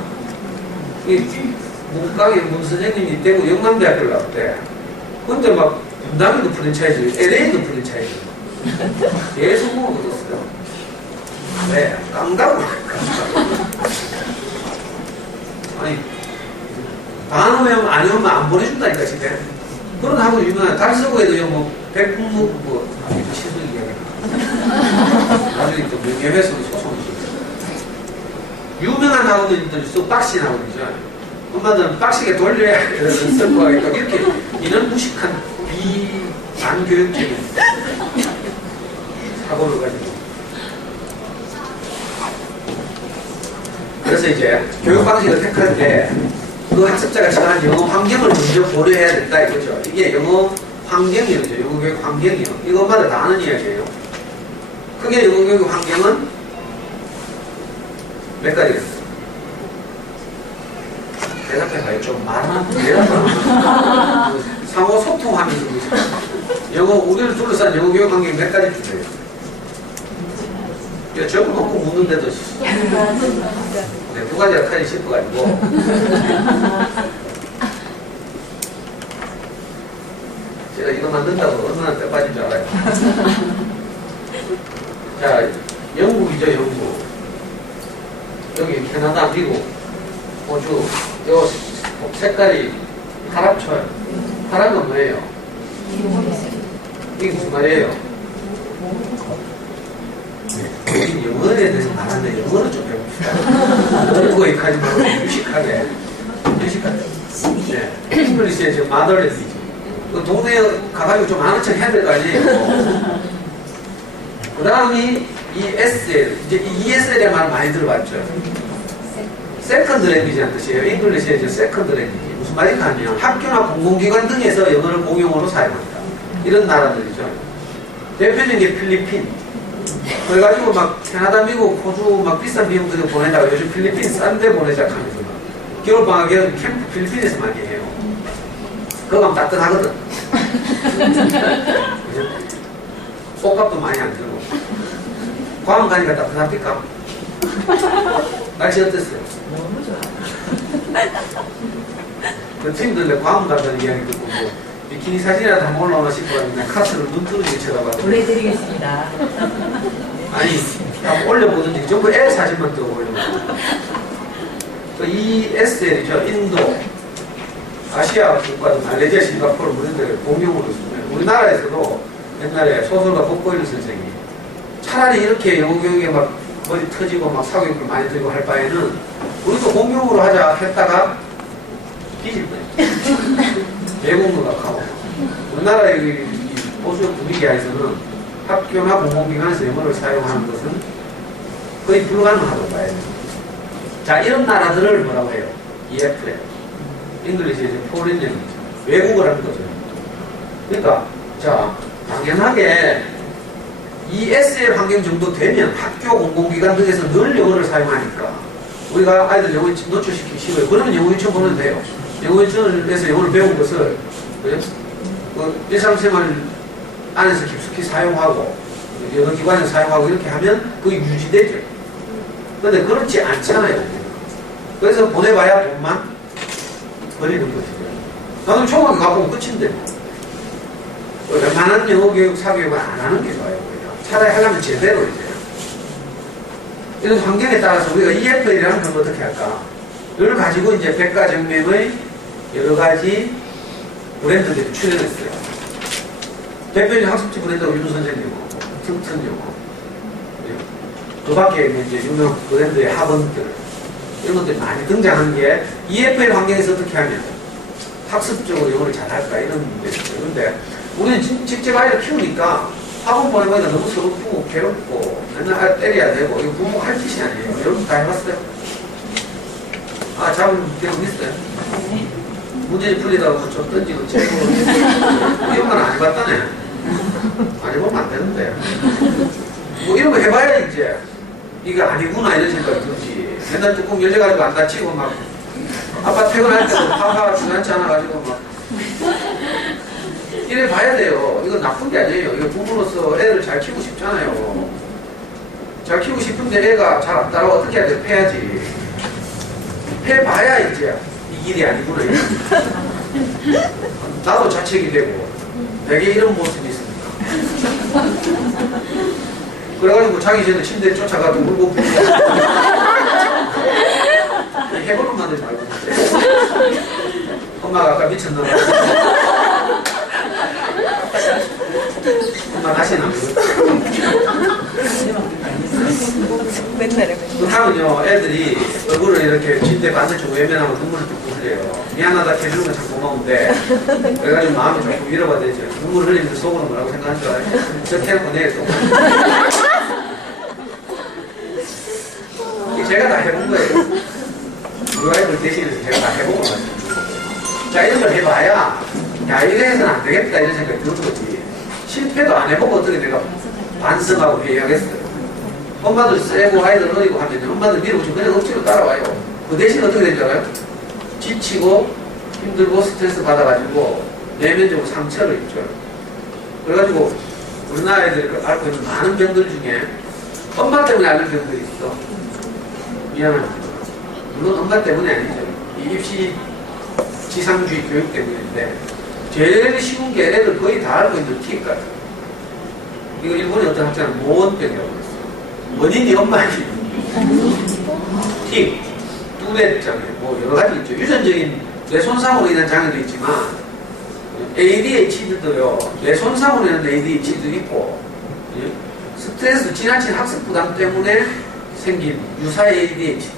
이 문강의 문 선생님이 대구 영남대학교를 나왔대. 근데 막 분당에도 프랜차이즈, LA도 프랜차이즈 계속 먹었어요. 왜? 깡다고 아니, 안 오면 안 보내준다니까, 집에. 그런 학원 유명한, 달 쓰고 해도 뭐, 백국무, 뭐, 실수 이야기. 나중에 또 명예훼손 소송이 있어요. 유명한 학원들이 또 빡신 학원이죠. 엄마들은 빡시게 돌려야 쓸 거야. 이렇게, 이런 무식한 비안교육적인 사고를 가지고. 그래서 이제 교육 방식을 택할 때 그 학습자가 처한 영어 환경을 먼저 고려해야 된다 이거죠. 이게 영어 환경이죠. 영어 교육 환경이요. 이거 엄마들 다 아는 이야기예요. 크게 영어 교육 환경은 몇 가지겠어요? 대답해봐요. 좀 말만 대답하면 상호 소통하면서 영어 우리를 둘러싼 영어 교육 환경이 몇 가지 주세요. 적어놓고 묻는데도 네, 두 가지가 칼이 짚어가지고 제가 이거 만든다고 얼마나 때 빠질 줄 알아요. 자, 영국이죠. 영국. 여기 캐나다, 미국, 호주. 요 색깔이 파랗죠. 파란 건 뭐예요? 이게 무슨 말이에요? 우린 영어에 대해서 말하는데 영어를 좀 배웁시다. 영어 얘기하지 말고 유식하게. 네. 잉글리시의 지금 마더랜드지. 그 동네에 가가지고 좀 아는 척 해야 될 거 아니에요. 그 다음이 이 SL. 이제 이 ESL의 말 많이 들어봤죠. 세컨드 랭귀지라는 뜻이에요. 잉글리시의 이제 세컨드 랭귀지. 무슨 말인가 하면 학교나 공공기관 등에서 영어를 공용어로 사용한다. 이런 나라들이죠. 대표적인 게 필리핀. 그래가지고 막 캐나다, 미국, 호주 막 비싼 비용 들여 보내다가 요즘 필리핀 싼데 보내자 하면서 막 겨울방학에 캠프 필리핀에서 많이 해요. 그거 가면 따뜻하거든. 옷값도 많이 안 들고. 괌 가니까 따뜻합니까? 날씨 어땠어요? 너무 좋아. 그 팀들 괌 가던 이야기 듣고 뭐 비키니 사진이라도 한번 올라오나 싶어가지고 그냥 카스를 눈 뜨르게 쳐다봐도 보내드리겠습니다. 아니 한번 올려보든지 전부 애 사진만 뜨고 올려보고 이 SL이죠. 인도 아시아 국가도 말레이시아, 싱가포르 이런 데를 공용으로 쓰면 우리나라에서도 옛날에 소설가 복고일 선생이 차라리 이렇게 영어 교육에 막 머리 터지고 막 사교육을 많이 들고 할 바에는 우리도 공용으로 하자 했다가 뒤질 거예요. 외국문학 하고 우리나라의 보수 분위기 하에서는 학교나 공공기관에서 영어를 사용하는 것은 거의 불가능하다고 봐야 돼요. 자, 이런 나라들을 뭐라고 해요? EFL. 잉글리시에 포린 랭귀지. 외국어를 하는 거죠. 그러니까, 자, 당연하게 ESL 환경 정도 되면 학교 공공기관 등에서 늘 영어를 사용하니까 우리가 아이들 영어 노출시키기 쉬워요. 그러면 영어 유치원 보면 돼요. 영어 유치원에서 영어를 배운 것을 일상생활 안에서 깊숙이 사용하고 여러 기관에서 사용하고 이렇게 하면 그게 유지되죠. 그런데 그렇지 않잖아요. 그래서 보내봐야 돈만 버리는 거죠. 나는 초등학교 가보면 끝인데 웬만한 영어 교육, 사교육을 안 하는 게 좋아요. 차라리 하려면 제대로 이제 이런 환경에 따라서 우리가 EFL이라는 건 어떻게 할까? 이걸 가지고 이제 백과정명의 여러 가지 브랜드들이 출연했어요. 대표적인 학습지 브랜드가 윤선생님이고, 튼튼이고, 그 밖에 이제 유명 브랜드의 학원들, 이런 것들이 많이 등장한 게 EFL 환경에서 어떻게 하면 학습적으로 영어를 잘할까 이런 문제죠. 그런데 우리는 직접 아이를 키우니까 학원 보내보니까 너무 서럽고 괴롭고 맨날 때려야 되고 이거 부모가 할 짓이 아니에요. 여러분 다 해봤어요? 아, 잡은 경험 있어요? 문제집 풀리다가 좀 던지고 째고 이런 건 안 해봤다네. 안 해보면 안 되는데 뭐 이런 거 해봐야 이제 이게 아니구나 이런 생각이 들지. 맨날 뚜껑 열려가지고 안 다치고 막 아빠 퇴근할 때도 화가 중요하지 않아가지고 막 이래 봐야 돼요. 이건 나쁜 게 아니에요. 이거 부모로서 애를 잘 키우고 싶잖아요. 잘 키우고 싶은데 애가 잘 안 따라와 어떻게 해야 돼? 패야지. 패봐야 이제 이 길이 아니구나. 나도 자책이 되고 되게 이런 모습이 있으니까. 그래가지고 자기 전에 침대에 쫓아가도 울고 해본 엄마들이 말고 엄마가 아까 미쳤나 봐. 엄마 다시 나오고. 맨날에 그 하면요, 애들이 얼굴을 이렇게 칠때 반대쪽으로 외면하고 눈물을 뚝뚝 흘려요. 미안하다 해주는 건 참 고마운데, 그래가지고 마음이 조금 위로가 되죠. 눈물 흘리면서 속으로 뭐라고 생각하는 줄 알아요? 저렇게 해놓고 내일 또. 이게 제가 다 해본 거예요. 우리 아이들 대신해서 제가 다 해보고 말이에요. 자, 이런 걸 해봐야, 야, 이거 해서는 안 되겠다, 이런 생각이 드는 거지. 실패도 안 해보고 어떻게 내가 반성하고 회의하겠어요. 엄마들 세고 아이들 어리고 하면 엄마들 밀어주고 그냥 억지로 따라와요. 그 대신 어떻게 되는 줄 알아요? 지치고 힘들고 스트레스 받아가지고 내면적으로 상처를 입죠. 그래가지고 우리나라 애들이 앓고 있는 많은 병들 중에 엄마 때문에 앓는 병들이 있어. 미안합니다. 물론 엄마 때문이 아니죠. 이 입시 지상주의 교육 때문인데 제일 쉬운 게 애들 거의 다 앓고 있는 틱 같아요. 이거 일본의 어떤 학자는 모원병이라고 그랬어요. 원인이 엄마이 틱, 뚜렛장애, 뭐 여러 가지 있죠. 유전적인 뇌손상으로 인한 장애도 있지만 ADHD도요. 뇌손상으로 인한 ADHD도 있고 스트레스, 지나친 학습 부담 때문에 생긴 유사의 ADHD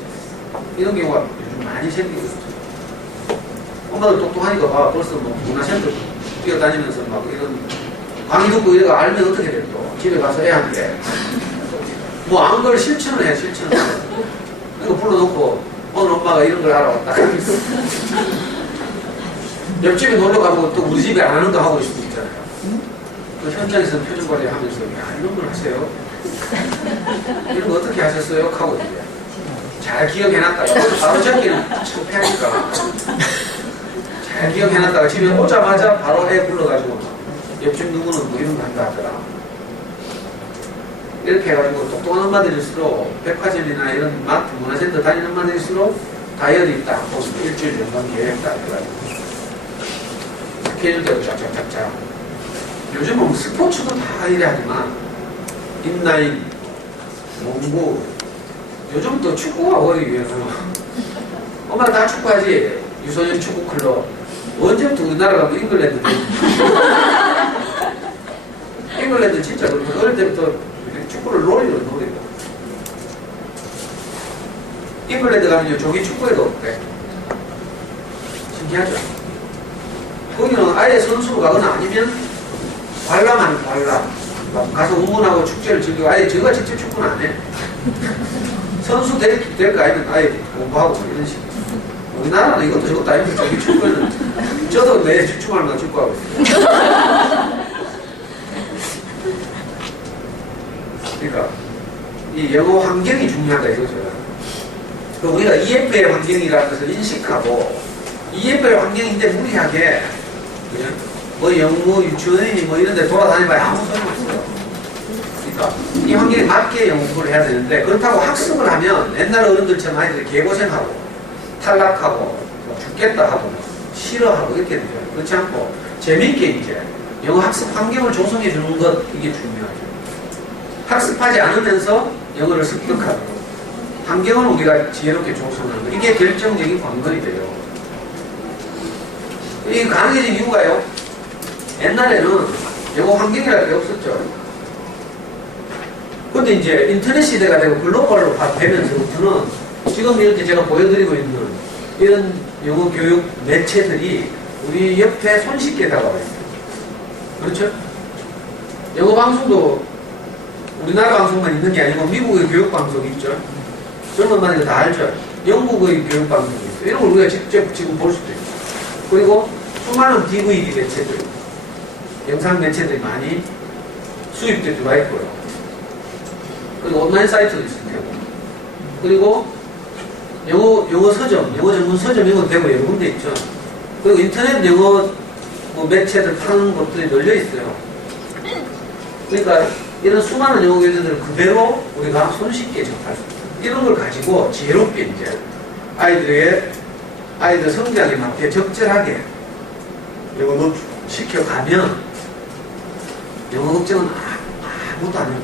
이런 경우가 요즘 많이 생기고 있어요. 엄마들 똑똑하니까 봐. 벌써 뭐 문화센터 뛰어다니면서 막 이런 강의 듣고 이런 거 알면 어떻게 돼요? 또 집에 가서 애한테 뭐 안 걸 실천을 해, 실천을. 이거 불러놓고 오늘 엄마가 이런 걸 알아왔다. 옆집에 놀러 가고 또 우리 집에 안 하는 거 하고 있을 수 있잖아요. 그 현장에서 표정 관리 하면서 야, 이런 걸 하세요? 이런 거 어떻게 하셨어요? 하고 이제 잘 기억해놨다가 바로 저기는 창피하니까 잘 기억해놨다가 집에 오자마자 바로 애 불러가지고 옆집 누구는 뭐 이런 거 한다 하더라. 이렇게 해가지고 똑똑한 엄마들일수록 백화점이나 이런 마트, 문화센터 다니는 엄마들일수록 다이어리 있다 하고 일주일 연간 계획 다 해가지고 스케줄대로 쫙쫙쫙쫙. 요즘은 스포츠도 다 이래 하지만 인라인, 농구, 요즘 또 축구가 거의 유행하고 엄마가 다 축구하지. 유소년 축구 클럽 언제부터 우리나라가 뭐 잉글랜드 잉글랜드 진짜 그렇고 어릴 때부터 축구를 노리고 잉글랜드 가면요 조기 축구에도 없대. 신기하죠? 거기는 아예 선수로 가거나 아니면 관람하는 관람 가서 응원하고 축제를 즐기고 아예 저가 직접 축구는 안 해. 선수 될 거 아니면 아예 공부하고 뭐 이런 식으로. 우리나라는 이것도 저것도 아니고 저기 축구는 저도 내 주춤하면서 축구하고 있어요. 그러니까 이 영어 환경이 중요하다 이거죠. 우리가 EF의 환경이라는 것을 인식하고 EF의 환경인데 무리하게 뭐 영어 유치원이니 뭐 이런 데 돌아다니봐야 아무 소용없어요. 그러니까 이 환경에 맞게 연구를 해야 되는데 그렇다고 학습을 하면 옛날 어른들처럼 아이들이 개고생하고 탈락하고 뭐 죽겠다 하고 싫어하고 이렇게 되죠. 그렇지 않고 재미있게 이제 영어 학습 환경을 조성해 주는 것 이게 중요하죠. 학습하지 않으면서 영어를 습득하고 환경을 우리가 지혜롭게 조성하는 것 이게 결정적인 관건이 돼요. 이게 가능해진 이유가요. 옛날에는 영어 환경이라는 게 없었죠. 근데 이제 인터넷 시대가 되고 글로벌로 되면서부터는 지금 이렇게 제가 보여드리고 있는 이런 영어 교육 매체들이 우리 옆에 손쉽게 다가와 있어요. 그렇죠? 영어 방송도 우리나라 방송만 있는 게 아니고 미국의 교육 방송이 있죠. 젊은 분들이 다 알죠. 영국의 교육 방송이 있어요. 이런 걸 우리가 직접 지금 볼 수도 있고. 그리고 수많은 DVD 매체들, 영상 매체들이 많이 수입돼 들어와 있고요. 그리고 온라인 사이트도 있을 테고. 그리고 영어 서점, 영어 전문 서점 이런 거 되고 여러 군데 있죠. 그리고 인터넷 영어 뭐 매체들 파는 것들이 널려 있어요. 그러니까 이런 수많은 영어 교재들을 그대로 우리가 손쉽게 접할 수 있어요. 이런 걸 가지고 지혜롭게 이제 아이들 성장에 맞게 적절하게 영어 시켜가면 영어 걱정은 아무것도 안 해요.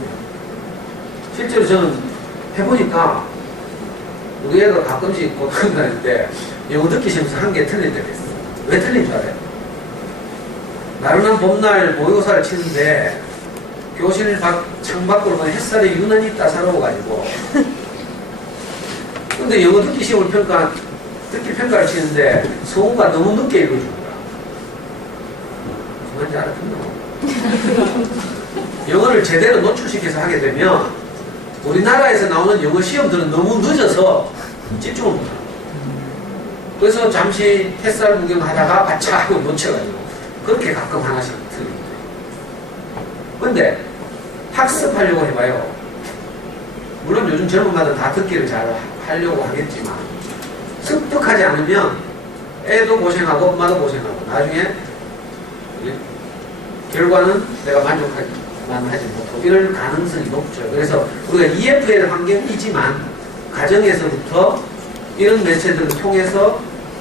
실제로 저는 해보니까 우리 애가 가끔씩 고등 다닐 영어 듣기 시험에서 한 개 틀린 적이 있어. 왜 틀린 줄 알아요? 나른한 봄날 모의고사를 치는데 교실 창밖으로 보면 햇살이 유난히 따사로워가지고 근데 영어 듣기 시험을 듣기 평가를 치는데 성우가 너무 늦게 읽어주는 거야. 뭔지 알아듣나? 영어를 제대로 노출시켜서 하게 되면 우리나라에서 나오는 영어 시험들은 너무 늦어서 집중을 못하는 거야. 그래서 잠시 햇살 구경하다가 바차 하고 놓쳐가지고 그렇게 가끔 하나씩 틀립니다. 근데 학습하려고 해봐요. 물론 요즘 젊은 가들 다 듣기를 잘 하려고 하겠지만 습득하지 않으면 애도 고생하고 엄마도 고생하고 나중에 결과는 내가 만족하지 못하고 이럴 가능성이 높죠. 그래서 우리가 EFL 환경이지만 가정에서부터 이런 매체들을 통해서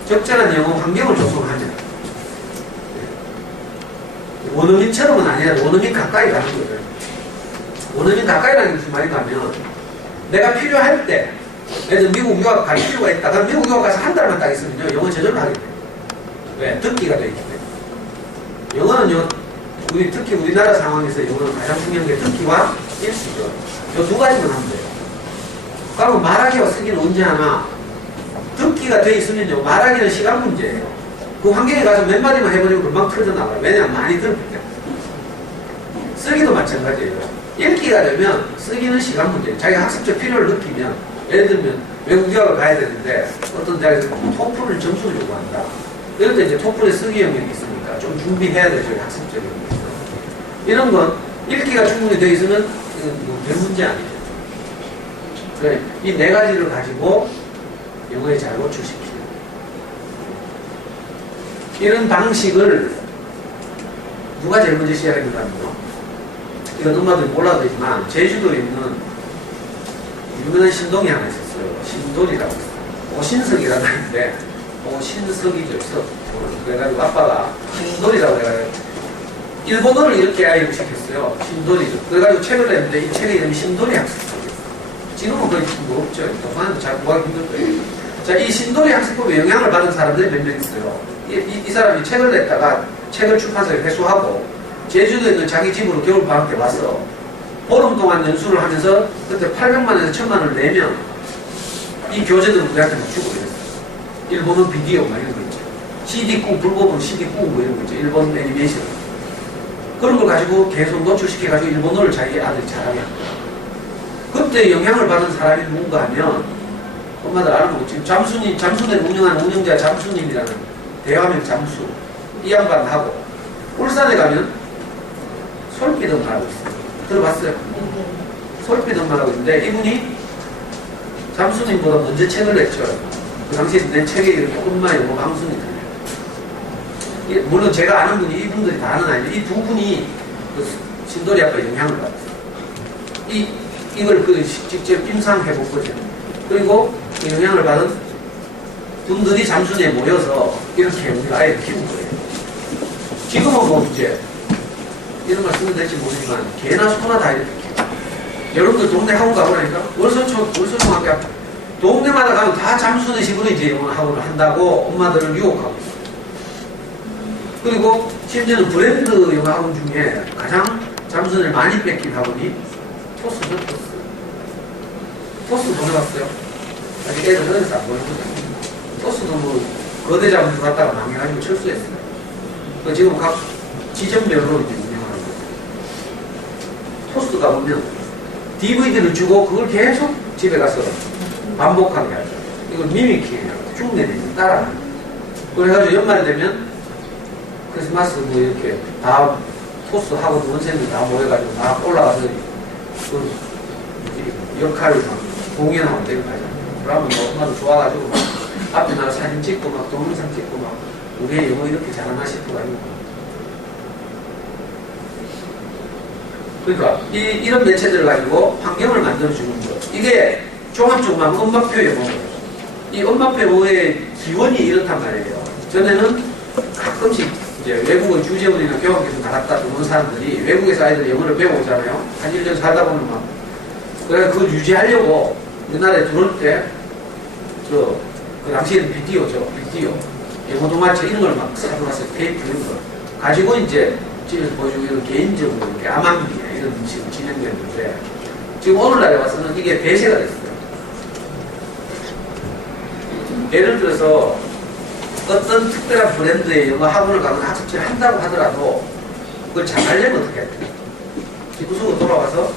적절한 영어 환경을 조성하면 원어민처럼은 아니라 원어민 가까이 가는 거예요. 원어민 가까이 가는 게 무슨 말인가 하면 내가 필요할 때 예를 들어 미국 유학 갈 필요가 있다. 그럼 미국 유학 가서 한 달만 딱 있으면요 영어 저절로 하게 돼요. 왜? 듣기가 되기 때문에. 영어는요 특히 우리나라 상황에서 영어는 가장 중요한 게 듣기와 일수죠. 이 두 가지만 하면 돼요. 그러면 말하기와 쓰기는 언제 하나? 듣기가 돼 있으면요 말하기는 시간 문제예요. 그 환경에 가서 몇 마디만 해버리면 금방 터져나가요. 왜냐하면 많이 들었기 때문에. 쓰기도 마찬가지예요. 읽기가 되면 쓰기는 시간 문제예요. 자기가 학습적 필요를 느끼면 예를 들면 외국 유학을 가야 되는데 어떤 대학에서 토플을 점수를 요구한다. 이럴 때 이제 토플의 쓰기 영역이 있으니까 좀 준비해야 되죠. 학습적인 거. 이런 건 읽기가 충분히 되어 있으면 이건 뭐 별 문제 아니죠. 그래, 이 네 가지를 가지고 영어에 잘 노출시키는 이런 방식을 누가 제일 먼저 시작했는가요? 이건 엄마들 몰라도 되지만 제주도에 있는 유명한 신동이 하나 있었어요. 신돌이라고 있어요. 오신석이라고 하는데 오신석이죠. 그래가지고 아빠가 신돌이라고 해가지고 일본어를 이렇게 아이를 시켰어요. 신돌이죠. 그래가지고 책을 냈는데 이 책의 이름이 신돌이 학습법이에요. 지금은 거의 뭐 없죠. 그만도 잘 구하기 힘들 거예요. 자, 이 신돌이 학습법에 영향을 받은 사람들이 몇 명 있어요. 이 사람이 책을 냈다가 책을 출판사에 회수하고 제주도에 있는 자기 집으로 겨울방학 때 와서 보름 동안 연수를 하면서 그때 800만에서 1000만을 내면 이 교재들은 우리한테 막 주고 그랬어요. 일본은 비디오 막 이런 거 있죠. CD-꾸, 불법은 CD-꾸 뭐 이런 거 있죠. 일본 애니메이션. 그런 걸 가지고 계속 노출시켜가지고 일본어를 자기 아들이 잘하게 한 거예요. 그때 영향을 받은 사람이 누군가 하면 엄마들 알고 지금 잠수대를 운영하는 운영자 잠수님이라는 대화명 잠수 이 양반하고 울산에 가면 솔빛엄마라고 있어요. 들어봤어요? 솔빛엄마라고 있는데 이분이 잠수님보다 먼저 책을 냈죠. 그 당시에 낸 책의 이름이 엄마 영어 방송이거든요. 물론 제가 아는 분이 이분들이 다 아는 아닌데 이 두 분이 그 신돌이 아빠 영향을 받았어요. 이걸 직접 임상해봤거든요. 그리고 그 영향을 받은 분들이 잠수대에 모여서 이렇게 우리가 아이를 키운 거예요. 지금은 뭐 이제 이런 말 쓰면 될지 모르지만 개나 소나 다 이렇게 키워. 여러분들 동네 학원 가보라니까 월서초등학교 앞 동네마다 가면 다 잠수대 식으로 이제 영어 학원을 한다고 엄마들을 유혹하고 있어요. 그리고 심지어는 브랜드 영어 학원 중에 가장 잠수대를 많이 뺏긴 학원이 토스죠. 토스 보내봤어요? 아직 애들 어려서 안 보내거든요. 토스도 뭐 거대 자본도 갔다가 망해가지고 철수했어요. 지금 각 지점별로 이제 운영하는 거예요. 토스 가보면 DVD를 주고 그걸 계속 집에 가서 반복하게 하죠. 이걸 미미킹이에요. 흉내내는 따라하는. 그래가지고 연말에 되면 크리스마스 뭐 이렇게 다 토스하고 원생들 다 모여가지고 다 올라가서 그 역할을 공연하고 내려가잖아요. 그러면 뭐 엄마도 좋아가지고 막 앞에 나가 사진 찍고 막 동영상 찍고 막 우리 애 영어 이렇게 잘하나 싶어가지고. 그러니까 이런 매체들을 가지고 환경을 만들어주는 거. 이게 종합적으로 하면 엄마표 영어예요. 이 엄마표 영어의 기원이 이렇단 말이에요. 전에는 가끔씩 이제 외국의 주재원이나 교환교수 나갔다 들어온 사람들이 외국에서 아이들 영어를 배워오잖아요. 한 1년 살다 보면 막. 그래서 그걸 유지하려고 우리나라에 들어올 때 그 당시에는 비디오죠. 비디오. 영어 동화책 이런 걸 막 사들어왔어요. 테이프 이런 걸. 가지고 이제 집에서 보여주고 이런 개인적으로 이렇게 암암리 이런 식으로 진행됐는데 지금 오늘날에 와서는 이게 대세가 됐어요. 예를 들어서 어떤 특별한 브랜드의 영어 학원을 가거나 학습지를 한다고 하더라도 그걸 잘 하려면 어떻게 해야 돼요? 기부수고 돌아와서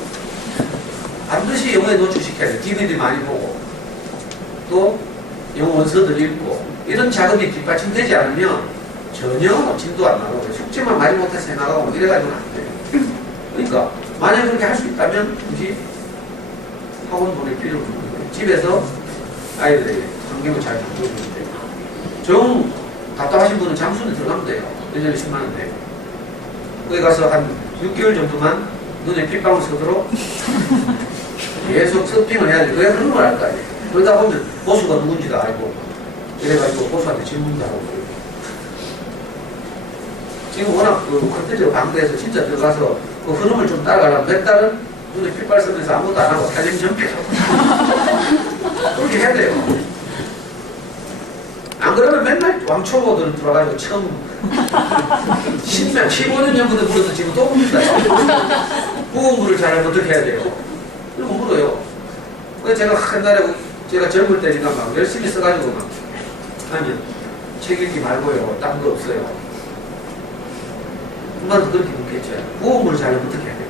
반드시 영어에 노출시켜야 돼요. DVD 많이 보고 또 영어 원서들 읽고 이런 작업이 뒷받침되지 않으면 전혀 진도 안 나가고 숙제만 많이 못해서 해나가고 뭐 이래가지고는 안 돼요. 그러니까 만약에 그렇게 할 수 있다면 굳이 학원 보낼 필요는 없는 거예요. 집에서 아이들에게 환경을 잘 바꿔주면 돼요. 정 답답하신 분은 장순에 들어가면 돼요. 1년에 10만 원 돼요. 거기 가서 한 6개월 정도만 눈에 핏방울 서도록 계속 서핑을 해야 돼. 왜 그런 걸 알 거 아니에요. 그러다 보면 보수가 누군지도 알고 이래가지고 보수한테 질문도 하고 지금 워낙 그 콘텐츠가 방대해서 진짜 들어가서 그 흐름을 좀 따라가려면 몇 달은 눈에 핏발 쓰면서 아무것도 안 하고 사진 전폐하고 그렇게 해야 돼요. 안 그러면 맨날 왕초보들 들어가지고 처음 10년, 15년 전부터 물어서 지금 또 묻는다. 보험물을 잘하면 어떻게 해야 돼요? 그럼 물어요. 그래서 제가 옛날에 제가 젊을 때니까 막 열심히 써가지고 막 하면 책 읽기 말고요. 딴 거 없어요. 엄마도 그렇게 묻겠죠. 보험물을 잘하면 어떻게 해야 돼요?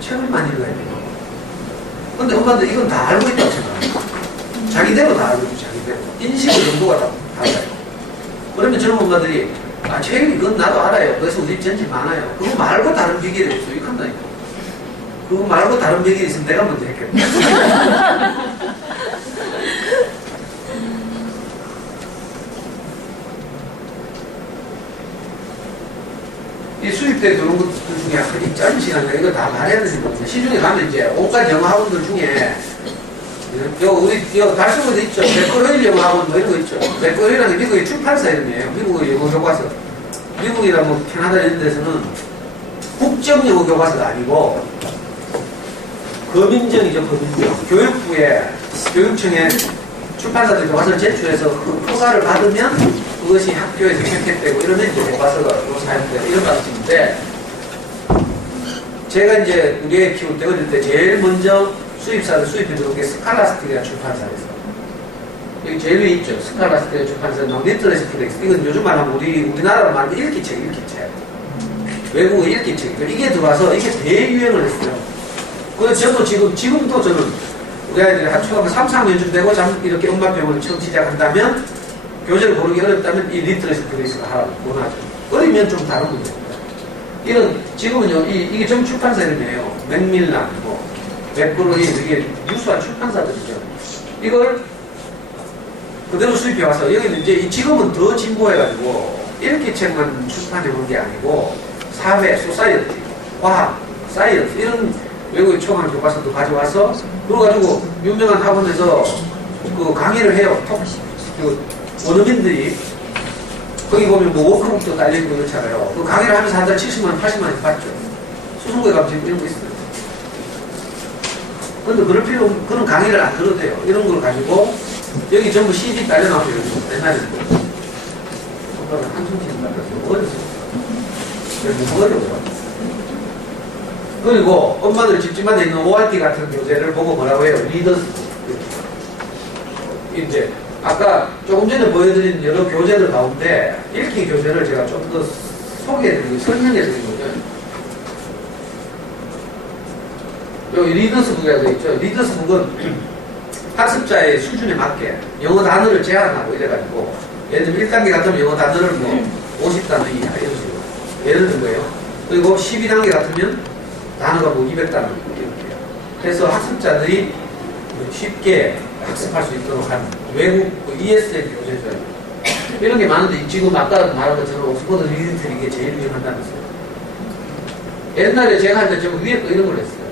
책을 많이 읽어야 돼요. 근데 엄마도 이건 다 알고 있다고 생각합니다. 자기대로 다 알고 있죠. 자기대로. 인식의 정도가 다 달라요. 그러면 저런 엄마들이 아, 책 이건 나도 알아요. 그래서 우리 전지 많아요. 그거 말고 다른 비결이 없어. 이거 한다니까. 그거 말고 다른 비결이 있으면 내가 먼저 했겠네. 이 수입대 들어온 것들 중에 이 짧은 시간에 이거 다 말해야 되는 거거든요. 시중에 가면 이제 온갖 영어 학원들 중에 우리 달성어도 있죠. 맥거로일 영어 학원 뭐 이런 거 있죠. 맥거로일이라는 게 미국의 출판사 이름이에요. 미국의 영어 교과서. 미국이나 뭐 캐나다 이런 데서는 국정 영어 교과서가 아니고 거민정이죠. 거민정. 교육부에 교육청에 출판사들 교과서를 제출해서 그 허가를 받으면 그것이 학교에서 채택되고 이러면 이제 교과서가 사용되고 이런 방식인데 제가 이제 우리 애 키울 때 어릴 때 제일 먼저 수입사를 수입해 들어온 게 스칼라스틱이라는 출판사에서 여기 제일 위에 있죠. 스칼라스틱 출판사는 리터러시 프렉스. 이건 요즘 말하면 우리나라로 만든 읽기책. 외국의 읽기책이죠. 이게 들어와서 이게 대유행을 했어요. 그래서 저도 지금도 저는 우리 아이들이 한 초등학교 3, 4학년쯤 되고 이렇게 엄마 병원을 처음 시작한다면 교재를 고르기 어렵다면 이 리터러시 프렉스가 하라고 권하죠. 어리면 좀 다른 문제입니다. 이런 지금은요 이게 전 출판사 이름이에요. 맥밀란 맥거로이 이게 유수한 출판사들이죠. 이걸 그대로 수입해 와서 여기는 이제 지금은 더 진보해가지고 읽기책만 출판해 본 게 아니고 사회, 소사이어티, 과학, 사이언스 이런 외국의 초반 교과서도 가져와서 그래가지고 유명한 학원에서 그 강의를 해요. 그 원어민들이 거기 보면 뭐 워크북도 딸려있고 그렇잖아요. 그 강의를 하면서 한 달 70만 원, 80만 원 받죠. 수승고에 가면 이런 거 있어요. 근데 그런 강의를 안 들어도 돼요. 이런 걸 가지고 여기 전부 CD 딸려나오고 옛날에 오빠가 한숨 쉬는 것 같아서 어렸어. 어려워요. 그리고 엄마들 집집마다 있는 ORT 같은 교재를 보고 뭐라고 해요? 리더스. 이제 아까 조금 전에 보여드린 여러 교재들 가운데 읽기 교재를 제가 좀 더 소개해드리고 설명해드린 거죠. 여기 리더스북이라고 되어 있죠. 리더스북은 학습자의 수준에 맞게 영어 단어를 제한하고 이래가지고 예를 들면 1단계 같으면 영어 단어를 뭐 50단어 이하 이런 식으로 예를 든 거예요. 그리고 12단계 같으면 단어가 뭐 200단어 이렇게 해서 학습자들이 쉽게 학습할 수 있도록 한 외국 ESL 교재들 이런 게 많은데 지금 아까 말한 것처럼 옥스퍼드 리딩 이게 제일 유행한다면서요. 옛날에 제가 할 때 좀 위에 거 이런 걸 했어요.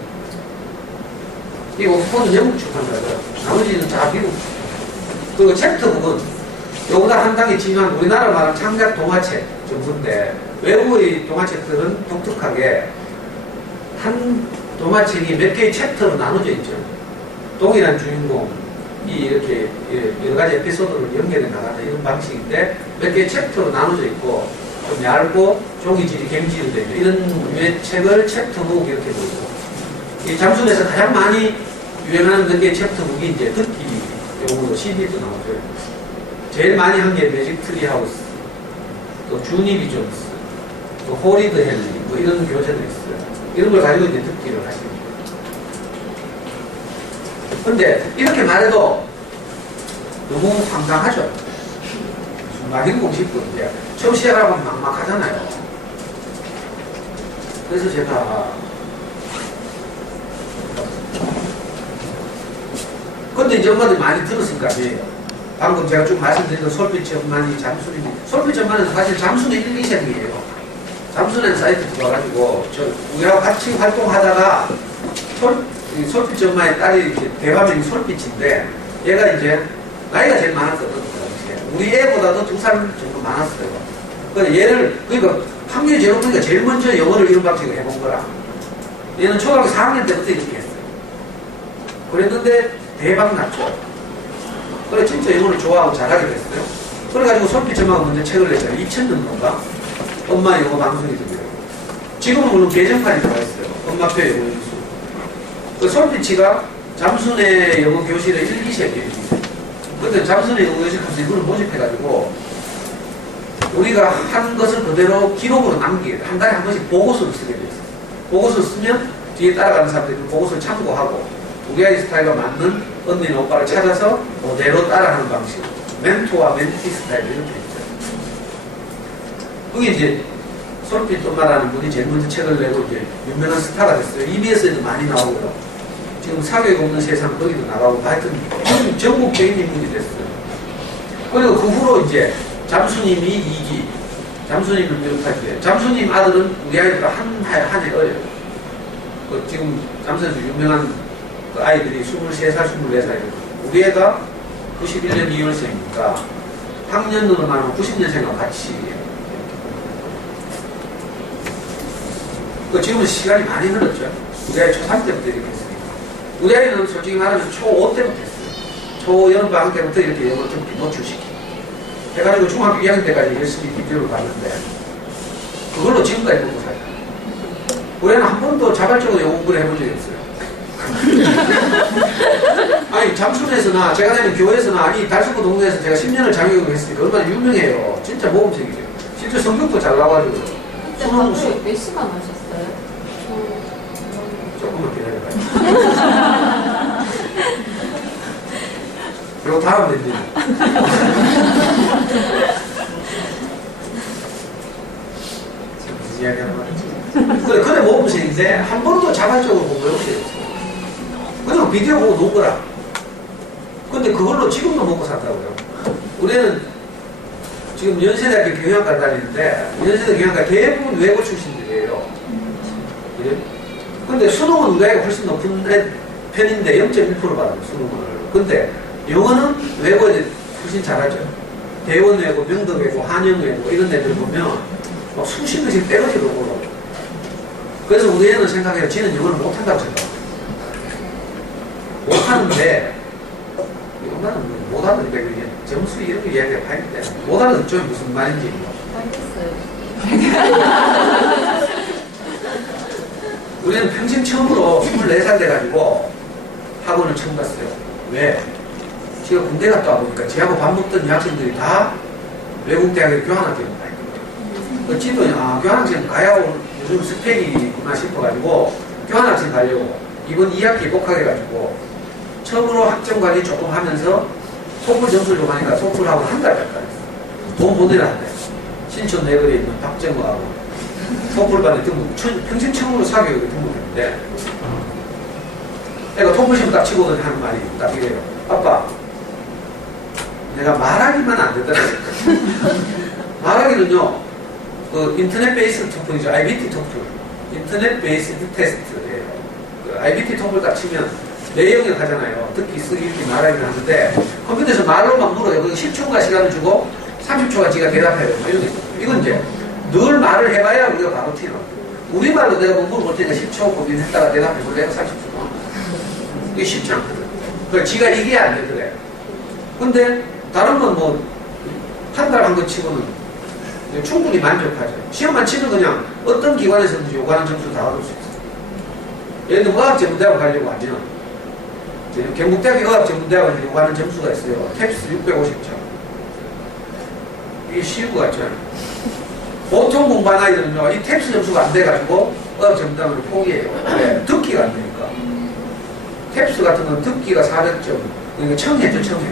이 옥스퍼드 영국 출판사고요. 나머지는 다 미국. 그리고 챕터북은 요보다 한 단계 지만 우리나라 말하는 창작 동화책 전부인데 외국의 동화책들은 독특하게 한 동화책이 몇 개의 챕터로 나눠져 있죠. 동일한 주인공, 이렇게 여러 가지 에피소드를 연결해 나가는 이런 방식인데 몇 개의 챕터로 나눠져 있고 좀 얇고 종이질이 갱지로 되어 있는 이런 유의 책을 챕터북 이렇게 보고 이 잠수에서 가장 많이 유행하는 몇 개의 챕터북이 이제 듣기 용으로 CD도 나오죠. 제일 많이 한 게 매직 트리 하우스, 또 주니비 존스, 또 호리드 헨리 뭐 이런 교재도 있어요. 이런 걸 가지고 이제 듣기를 하십니다. 근데 이렇게 말해도 너무 황당하죠. 막인 공식도 이제 처음 시작하면 막막하잖아요. 그래서 제가 근데 이제 엄마들이 많이 들었을 거 아니에요. 방금 제가 쭉 말씀드린 솔빛 전만이 잠수님, 솔빛 전만은 사실 잠수는 1, 2생이에요. 잠수는 사이트 들어가가지고 우리하고 같이 활동하다가 솔빛 전만의 딸이 이렇게 대화명이 솔빛인데 얘가 이제 나이가 제일 많았거든. 우리 애보다도 2살 정도 많았어요. 그래서 얘를 그러니까 학년이 제일 높으니까 제일 먼저 영어를 이런 방식으로 해본 거라. 얘는 초등학교 4학년 때부터 이렇게 했어요. 그랬는데 대박 났죠. 그래 진짜 영어를 좋아하고 잘하게 됐어요. 그래가지고 솔빛 전마가 먼저 책을 냈어요. 2000년도인가? 엄마 영어 방송이 됩니다. 지금은 물론 개정판이 들어있어요. 엄마표 영어 연수. 그 솔빛이가 잠순의 영어 교실의 1, 2세예요. 근데 잠순의 영어 교실 하면서 이걸 모집해가지고 우리가 한 것을 그대로 기록으로 남기게 돼. 한 달에 한 번씩 보고서를 쓰게 돼 있어요. 보고서를 쓰면 뒤에 따라가는 사람들이 그 보고서를 참고하고 우리 아이 스타일과 맞는 언니나 오빠를 찾아서 그대로 따라하는 방식. 멘토와 멘티 스타일 이렇게 있죠. 그게 이제 솔빛 엄마라는 분이 제일 먼저 책을 내고 이제 유명한 스타가 됐어요. EBS에도 많이 나오고요. 지금 사회가 없는 세상 거기도 나가고 하여튼 전국적인 인물이 됐어요. 그리고 그 후로 이제 잠수님이 2기, 잠수님을 비롯하게 잠수님 아들은 우리 아이보다 한 해 어려요. 그 지금 잠수에서 유명한 그 아이들이 23살, 24살이고 우리 애가 91년 2월생이니까 학년으로 말하면 90년생과 같이 그 지금은 시간이 많이 흘렀죠. 우리 아이 초3 때부터 이렇게 했으니까 우리 아이는 솔직히 말하면 초5 때부터 했어요. 초여름방학 때부터 이렇게 영어 좀 노출시키고 해가지고 중학교 2학년 때까지 열심히 비디오를 봤는데 그걸로 지금까지 먹고 살아요. 우리는 한 번도 자발적으로 영어 공부를 해본 적이 없어요. 아니 잠수에서나 제가 다니는 교회에서나 아니 달서구 동네에서 제가 10년을 장교육을 했으니까 얼마나 유명해요. 진짜 모범생이죠. 실제 성격도 잘 나와가지고 수능 몇 시간 하셨어요? 조금만 기다려봐요. 그리고 다음 멘트 무슨 이야기 하는 말이지? 그래 모범생인데 한 번도 자발적으로 공부해보세요. 그냥 비디오 보고 놀거라. 근데 그걸로 지금도 먹고 산다고요. 우리는 지금 연세대학교 경영학과 다니는데 연세대 경영학과 대부분 외고 출신들이에요. 예? 근데 수능은 우리가 훨씬 높은 편인데 0.1% 받아요. 수능을. 근데 영어는 외고에 훨씬 잘하죠. 대원 외고, 명덕 외고, 한영 외고 이런 애들 보면 막 수십 명씩 때려지고 오고. 그래서 우리 애는 생각해요. 지는 영어를 못한다고 생각해요. 못하는데 나는 못하는데 그게 점수 이런 거 이야기가 파는데 못하는 쪽이 무슨 말인지 알겠어요. 우리는 평생 처음으로 24살 돼가지고 학원을 처음 갔어요. 왜? 제가 군대 갔다 와보니까 제하고 밥 먹던 여학생들이 다 외국 대학에 교환학교를 가 있거든요. 그 집은 교환학생 가야 요즘 스펙이 있구나 싶어가지고 교환학생 가려고 이번 2학기 복학해가지고 처음으로 학점관리 조금 하면서 토플 점수를 좀 하니까 토플하고 한 달 갔다 했어. 돈 보내라 한대. 신촌 내거리에 있는 박정호하고 토플반에 등록, 평생 처음으로 사교육에 등록했는데 내가 토플 시험 딱 치고는 하는 말이 딱 이래요. 아빠, 내가 말하기만 안 되더라. 말하기는요, 그 인터넷 베이스 토플이죠. IBT 토플. 인터넷 베이스 테스트예요. 그 IBT 토플 딱 치면 내용을 하잖아요. 듣기, 쓰기, 읽기, 말하기를 하는데 컴퓨터에서 말로만 물어요. 10초가 시간을 주고 30초가 지가 대답해요. 이런 게 있어요. 이건 이제 늘 말을 해봐야 우리가 바로 튀어. 우리말로 내가 물어볼 테니까 10초 고민했다가 대답해볼래? 30초. 이게 쉽지 않거든. 그러니까 지가 이게 안 되더래. 근데 다른 건 뭐 한 달 한 거 치고는 충분히 만족하죠. 시험만 치면 그냥 어떤 기관에서든지 요구하는 점수 다 얻을 수 있어요. 예를 들면 의학전문대학 가려고 하면 경북대학의 의학전문대학을 요구하는 점수가 있어요. 탭스 650점. 이게 쉬운 것 같죠? 보통 공부하는 아이들은요, 이 탭스 점수가 안 돼가지고 의학전문대학을 포기해요. 네, 듣기가 안 되니까. 탭스 같은 건 듣기가 400점. 그러니까 청해죠, 청해.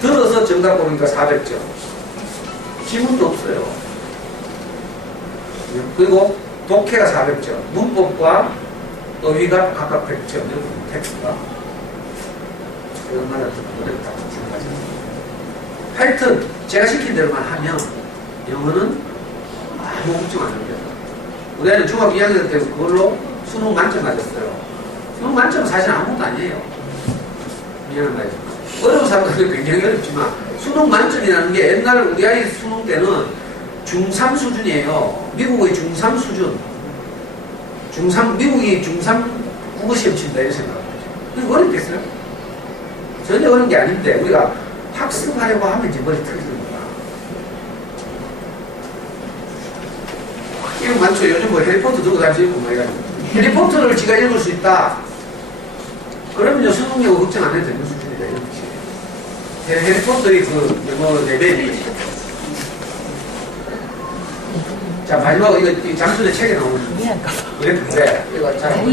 들어서 정답 고르니까 400점. 지문도 없어요. 그리고 독해가 400점. 문법과 어휘가 각각 100점. 텍스트가. 얼마나 어렵다. 하여튼, 제가 시킨 대로만 하면 영어는 아무 걱정 안 합니다. 우리 애는 중학교 2학년 때 그걸로 수능 만점 맞았어요. 수능 만점은 사실 아무것도 아니에요. 미안한 말이죠. 어려운 사람들은 굉장히 어렵지만 수능 만점이라는 게 옛날 우리 아이 수능 때는 중3 수준이에요. 미국의 중3 수준. 미국이 중3 국어시험 친다 이런 생각을 하죠. 이거 어렵겠어요? 전혀 어려운 게 아닌데 우리가 학습하려고 하면 이제 머리 터지는 거야. 이거 많죠. 요즘 뭐 해리포터 들고 다니고 뭐 이래가지고. 해리포터를 지가 읽을 수 있다. 그러면요, 수능 영어 걱정 안 해도 되는 수준이다. 이런 뜻이에요. 해리포터의 그 영어 레벨이. 자, 마지막으로 이거 장순의 책에 나오는. 그래프인데, 이거 잘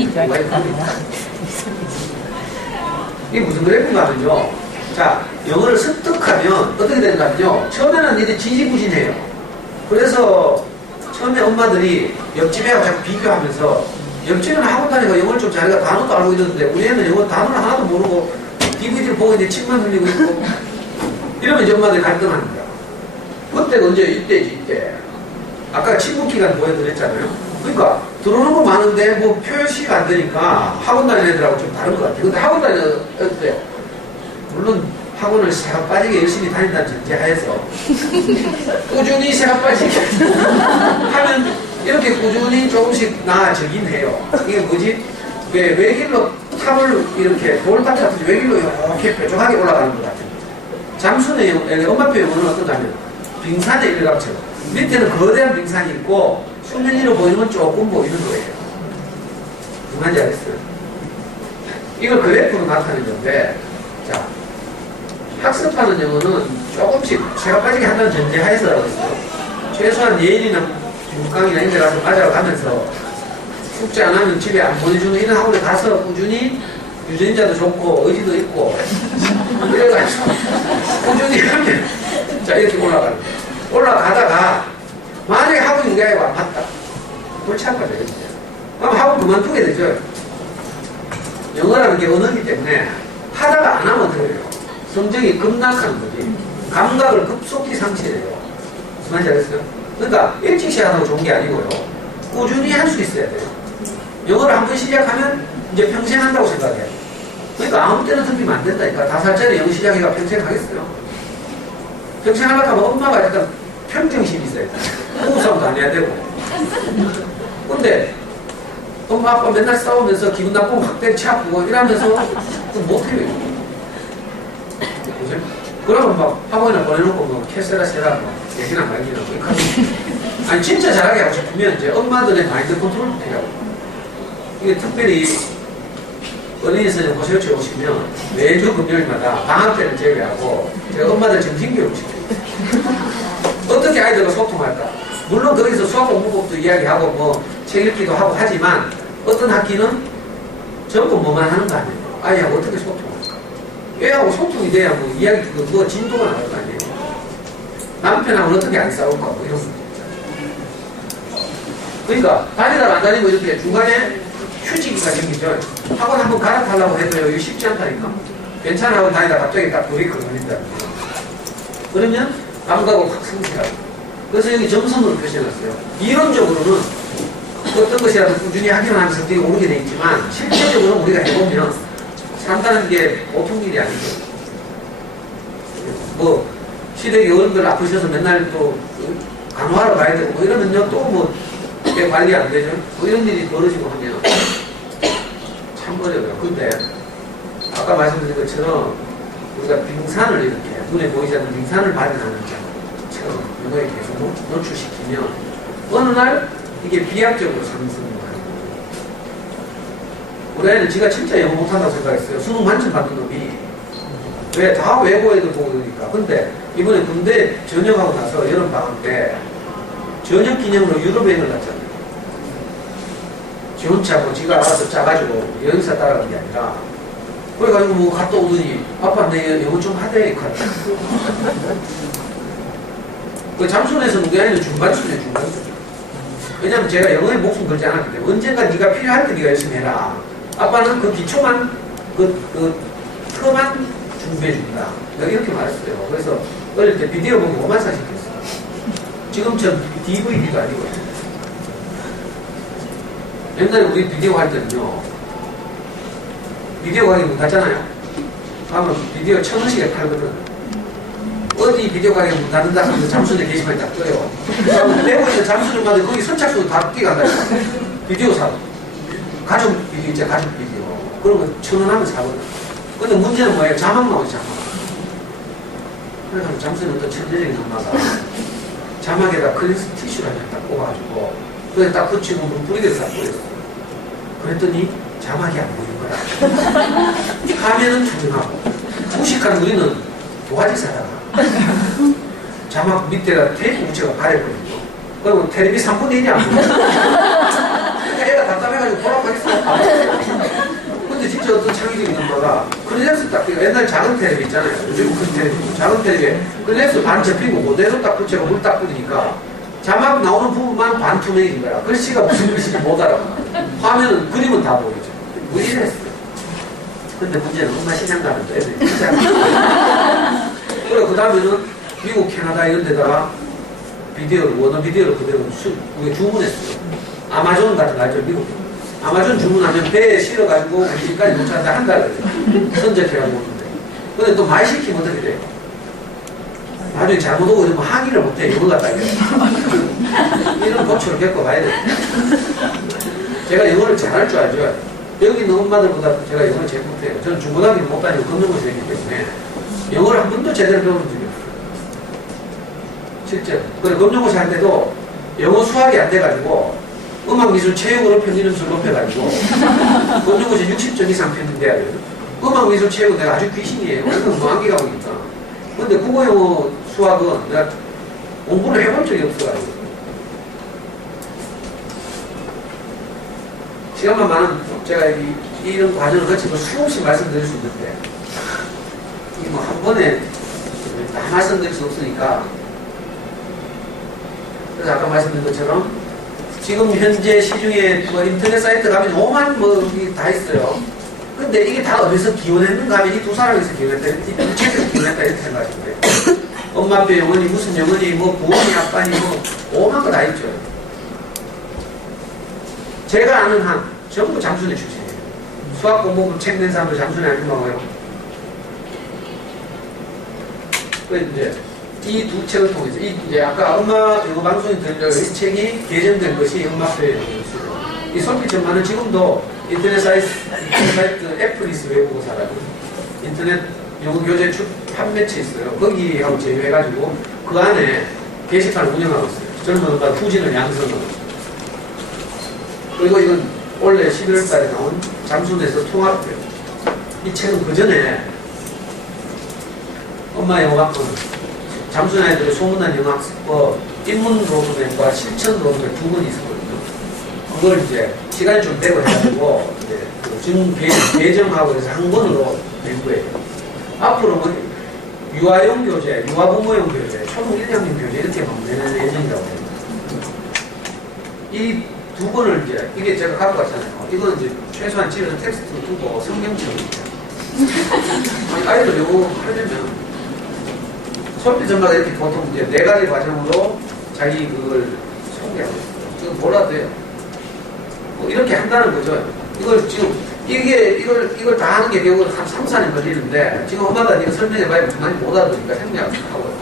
이게 무슨 그래프인가 하면요. 자, 영어를 습득하면 어떻게 되는가 하면요. 처음에는 이제 지지부진해요. 그래서 처음에 엄마들이 옆집애하고 자꾸 비교하면서 옆집은 학원 다니까 영어를 좀 잘해가 단어도 알고 있는데 우리 애는 영어 단어를 하나도 모르고 DVD를 보고 이제 침만 흘리고 있고 이러면 이제 엄마들이 갈등합니다. 그때가 언제? 이때. 아까 친구 기간 보여드렸잖아요. 그러니까 들어오는 거 많은데 뭐 표시가 안 되니까 학원 다니는 애들하고 좀 다른 것 같아요. 근데 학원 다니는 애들 물론 학원을 새가 빠지게 열심히 다닌다는 전제하에서 꾸준히 새가 빠지게 하면 이렇게 꾸준히 조금씩 나아지긴 해요. 이게 뭐지? 왜 외길로 탑을 이렇게 돌탑 같은 외길로 이렇게 뾰족하게 올라가는 것 같아요. 잠수의 엄마표 영어는 어떤가 하면 빙산의 일각처럼 밑에는 거대한 빙산이 있고 수면 위로 보이는 건 조금 보이는 거예요. 무슨 말인지 알겠어요? 이걸 그래프로 나타내는 건데 자, 학습하는 영어는 조금씩 새가 빠지게 한다는 전제하에서라고 했어요. 최소한 예일이나 중강이나 이런 데 가서 맞아가면서 숙제 안 하면 집에 안 보내주는 이런 학원에 가서 꾸준히 유전자도 좋고 의지도 있고 그래가지고 꾸준히 하면 자 이렇게 올라가는 거예요. 올라가다가 만약에 학원이 우리 아이가 안 맞다. 골치 아파야 되겠죠. 그럼 학원 그만두게 되죠. 영어라는 게 언어이기 때문에 하다가 안 하면 그래요. 성적이 급락하는 거지. 감각을 급속히 상실해요. 무슨 말인지 알겠어요? 그러니까 일찍 시작하는 거 좋은 게 아니고요. 꾸준히 할 수 있어야 돼요. 영어를 한 번 시작하면 이제 평생 한다고 생각해요. 그러니까 아무 때나 덤비면 안 된다니까. 5살짜리 영어 시작해가 평생 하겠어요. 평생 하려고 하면 엄마가 약간 평정심이 있어야 돼. 부부싸움도 안 해야 되고. 근데 엄마 아빠 맨날 싸우면서 기분 나쁘고 확 때리치 아프고 이러면서 못해요. 그러면 막 학원에 보내놓고 뭐 캐세라 세라 뭐 얘기나 말기나 뭐 아니 진짜 잘하게 하고 싶으면 이제 엄마들의 마인드 컨트롤도 필요하고 이게 특별히 어린이 선생님 고시교체 오시면 매주 금요일마다 방학 때를 제외하고 제가 엄마들 정신교육을 시켜요. 어떻게 아이들과 소통할까? 물론 거기서 수학 공부법도 이야기하고 뭐 책 읽기도 하고 하지만 어떤 학기는 전부 뭐만 하는 거 아니에요. 아이하고 어떻게 소통할까? 애하고 소통이 돼야 뭐 이야기 뭐 진도가 나올 거 아니에요. 남편하고는 어떻게 안 싸울까 뭐 이런 거. 그러니까 다니다가 안 다니고 이렇게 중간에 휴지기가 생기죠. 학원 한번 갈아타려고 해도요. 이거 쉽지 않다니까. 괜찮아 하고 다니다 갑자기 딱 브레이크가 걸린다. 그러면 감각을 확 상실하고. 그래서 여기 점선으로 표시해놨어요. 이론적으로는 어떤 것이라도 꾸준히 하기만 하면 성격이 오르게 돼 있지만 실제적으로 우리가 해보면 산다는 게 보통 일이 아니죠. 뭐 시댁에 어른들 아프셔서 맨날 또 간호하러 가야 되고 뭐 이러면요 또 뭐 관리 안 되죠. 뭐 이런 일이 벌어지고 하면 참 어려워요. 근데 아까 말씀드린 것처럼 우리가 빙산을 이렇게 눈에 보이지 않는 빙산을 발견하는 것처럼 이거에 계속 노출시키면 어느 날 이게 비약적으로 상승을 하는 거예요. 우리 애는 지가 진짜 영어 못한다고 생각했어요. 수능 만점 받는 놈이. 왜? 다 외고 애들 보고 그러니까. 근데 이번에 군대 전역하고 나서 여름방학 때 전역 기념으로 유럽 여행을 갔잖아요. 지 혼자 뭐 지가 알아서 짜가지고 여행사 따라가는 게 아니라 그래가지고 뭐 갔다 오더니 아빠 내 영어 좀 하대 이렇게 하더라고. 그 잠수원에서는 우리 아이는 중반수네 중반수. 왜냐면 제가 영어에 목숨 걸지 않았기 때문에 언젠가 네가 필요할 때 네가 열심히 해라. 아빠는 그 기초만 그 틀만 준비해준다. 내가 이렇게 말했어요. 그래서 어릴 때 비디오 보기 5만 사 시켰어요. 지금처럼 DVD도 아니고. 옛날에 우리 비디오 할 때는요. 비디오 가게 문 닫잖아요. 가면 비디오 1,000원씩에 팔거든. 어디 비디오 가게 문 닫는다 하면 잠수대 게시판에 딱 떠요. 내고 있는 잠수대마다 거기 선착순 다 뛰어간다. 비디오 사고. 가족 비디오 있잖아, 가족 비디오. 그런 거 1,000원 하면 사거든. 근데 문제는 뭐예요? 자막 나오지, 자막. 그래서 잠수는 어떤 천재적인 엄마가 자막에다 클린스 티슈를 한 장 딱 꼽아가지고 그래 딱 붙이고 물 뿌리게 딱 뿌렸어. 그랬더니 자막이 안 보이는 거야. 화면은 투명하고 무식한 우리는 도화지 사다가 자막 밑에다 테이프 붙여가 바래버리고 그리고 텔레비 3분의 1이 안 보여. 그러니까 애가 답답해가지고 보라고 근데 진짜 어떤 창의적인 엄마가 클린스 딱 옛날 작은 텔레비 있잖아요. 요즘 큰 텔레비 작은 텔레비에 클린스 반 접히고 그대로 딱 붙여가 물 딱 뿌리니까 자막 나오는 부분만 반투명해진 거야. 글씨가 무슨 글씨인지 못 알아. 화면은 그림은 다 보이죠. 뭐 이랬어요. 근데 문제는 엄마 시장 가면 또 애들이 진짜 그리고 그 다음에는 미국, 캐나다 이런 데다가 비디오를 원어 비디오를 그대로 우리가 주문했어요. 아마존 같은 거 알죠? 미국 아마존 주문하면 배에 실어가지고 우리 집까지 못 찾는데 한 달 걸려요. 선적해가지고 오는데. 근데 또 많이 시키면 어떻게 돼요? 나중에 잘못 오고 이러면 항의를 못해. 이걸 갖다 이래. 이런 고초를 겪어봐야 돼. 제가 영어를 잘할 줄 알죠. 여기 있는 엄마들보다 제가 영어를 제일 못해요. 저는 중고등학교를 못 다니고 검정고시를 했기 때문에 영어를 한 번도 제대로 배워본 적이 없어요. 실제로. 그래서 검정고시 할 때도 영어 수학이 안 돼가지고 음악미술 체육으로 평균점수를 높여가지고 검정고시 60점 이상 평균돼야 돼요. 음악미술 체육은 내가 아주 귀신이에요. 그래서 뭐 암기가 보니까. 근데 국어, 영어, 수학은 내가 공부를 해본 적이 없어가지고. 시간만 많으면 제가 이런 과정을 거치고 수없이 말씀드릴 수 있는데, 이게 뭐 한 번에 다 말씀드릴 수 없으니까. 그래서 아까 말씀드린 것처럼 지금 현재 시중에 뭐 인터넷 사이트 가면 오만 뭐 다 있어요. 근데 이게 다 어디서 기원했는가 하면 이 두 사람에서 기원했다, 이 두 책에서 기원했다 이렇게 생각하시면 돼요. 엄마표 영원히 무슨 영원히 뭐 부모니 아빠니 뭐 오만 거 다 있죠. 제가 아는 한 전부 잠수대 출신이에요. 수학 공부부 책 낸 사람도 잠수대 안 끝나고요. 그 이제 이 두 책을 통해서 이제 아까 엄마 영어 방송이 들려요. 이 책이 개정된 것이 엄마표의 영어였어요. 이 솔깃 전만은 지금도 인터넷 사이트 애플리스 외국어사라고 인터넷 영어 교재 판매처 있어요. 거기하고 제휴해가지고 그 안에 게시판을 운영하고 있어요. 젊은 엄마 후진을 양성하고 있어요. 그리고 이건 올해 11월 달에 나온 잠수대에서 통합돼요. 이 책은 그 전에 엄마 영어 학원 잠수대 아이들의 소문난 영어 학습법 입문 로드맵과 실천 로드맵 두 번이 있었거든요. 그걸 이제 시간이 좀 되고 해가지고 이제 지금 개정하고 해서 한 권으로 낸 거예요. 앞으로 뭐 유아용 교재, 유아부모용 교재, 초등 1학년 교재 이렇게 내는 예정이라고 해요. 이 두 권을 이제 이게 제가 갖고 왔잖아요. 이거는 이제 최소한 집에서 텍스트 두고 성경처럼 아이들 요거 하려면 솔깃 전마다 이렇게 보통 이제 4가지 과정으로 자기 그걸 소개하고 있어요. 지금 몰라도 돼요. 뭐 이렇게 한다는 거죠. 이걸 지금 이걸 다 하는 게 결국 한 3, 4년 걸리는데 지금 엄마가 이거 설명해봐야 많이 못 알아듣니까 생략하고요.